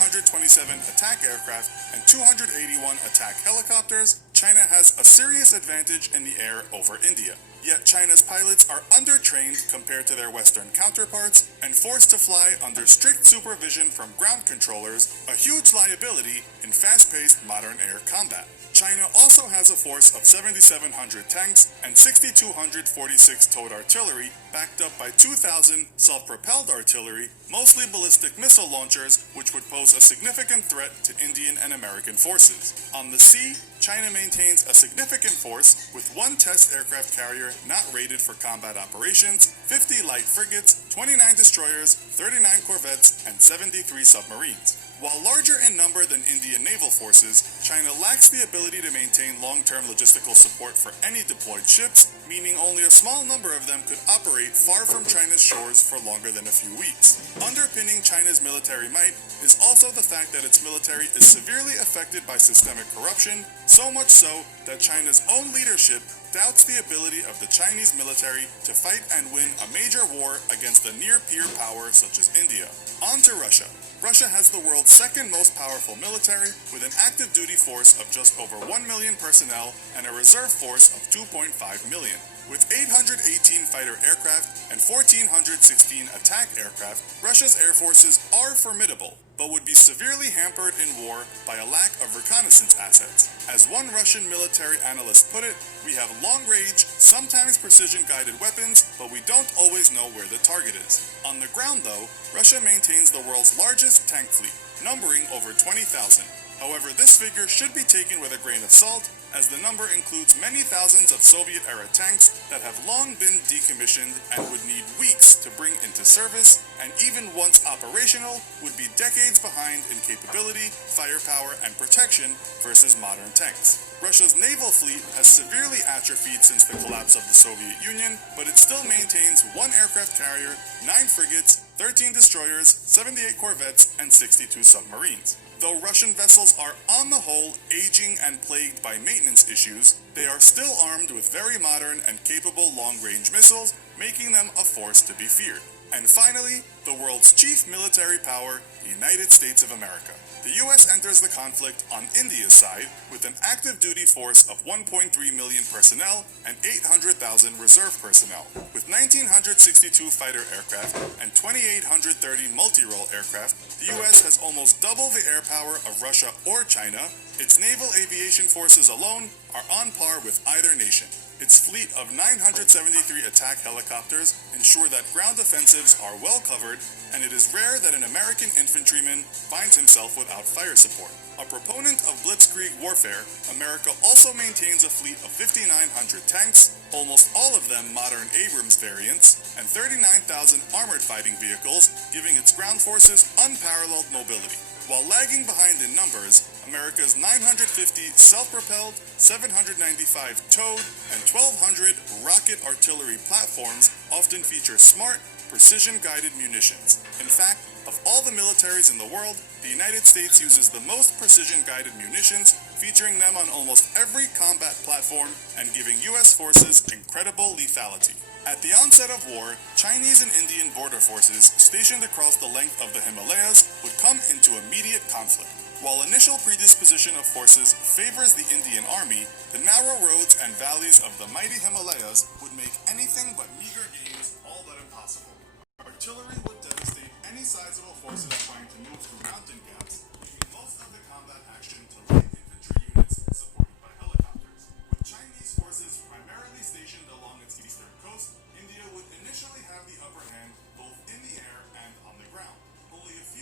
attack aircraft, and 281 attack helicopters, China has a serious advantage in the air over India. Yet China's pilots are undertrained compared to their Western counterparts and forced to fly under strict supervision from ground controllers, a huge liability in fast-paced modern air combat. China also has a force of 7,700 tanks and 6,246 towed artillery, backed up by 2,000 self-propelled artillery, mostly ballistic missile launchers, which would pose a significant threat to Indian and American forces. On the sea, China maintains a significant force with 1 test aircraft carrier not rated for combat operations, 50 light frigates, 29 destroyers, 39 corvettes, and 73 submarines. While larger in number than Indian naval forces, China lacks the ability to maintain long-term logistical support for any deployed ships, meaning only a small number of them could operate far from China's shores for longer than a few weeks. Underpinning China's military might is also the fact that its military is severely affected by systemic corruption, so much so that China's own leadership doubts the ability of the Chinese military to fight and win a major war against a near-peer power such as India. On to Russia. Russia has the world's second most powerful military, with an active duty force of just over 1 million personnel and a reserve force of 2.5 million. With 818 fighter aircraft and 1,416 attack aircraft, Russia's air forces are formidable, but would be severely hampered in war by a lack of reconnaissance assets. As one Russian military analyst put it, we have long-range, sometimes precision-guided weapons, but we don't always know where the target is. On the ground, though, Russia maintains the world's largest tank fleet, numbering over 20,000. However, this figure should be taken with a grain of salt, as the number includes many thousands of Soviet-era tanks that have long been decommissioned and would need weeks to bring into service, and even once operational, would be decades behind in capability, firepower, and protection versus modern tanks. Russia's naval fleet has severely atrophied since the collapse of the Soviet Union, but it still maintains 1 aircraft carrier, 9 frigates, 13 destroyers, 78 corvettes, and 62 submarines. Though Russian vessels are, on the whole, aging and plagued by maintenance issues, they are still armed with very modern and capable long-range missiles, making them a force to be feared. And finally, the world's chief military power, the United States of America. The U.S. enters the conflict on India's side with an active duty force of 1.3 million personnel and 800,000 reserve personnel. With 1,962 fighter aircraft and 2,830 multi-role aircraft, the U.S. has almost double the air power of Russia or China. Its naval aviation forces alone are on par with either nation. Its fleet of 973 attack helicopters ensure that ground offensives are well covered, and it is rare that an American infantryman finds himself without fire support. A proponent of blitzkrieg warfare, America also maintains a fleet of 5,900 tanks, almost all of them modern Abrams variants, and 39,000 armored fighting vehicles, giving its ground forces unparalleled mobility. While lagging behind in numbers, America's 950 self-propelled, 795 towed, and 1,200 rocket artillery platforms often feature smart, precision-guided munitions. In fact, of all the militaries in the world, the United States uses the most precision-guided munitions, featuring them on almost every combat platform and giving U.S. forces incredible lethality. At the onset of war, Chinese and Indian border forces stationed across the length of the Himalayas would come into immediate conflict. While initial predisposition of forces favors the Indian army, the narrow roads and valleys of the mighty Himalayas would make anything but meager gains all but impossible. Artillery would devastate any sizable forces trying to move through mountain gaps,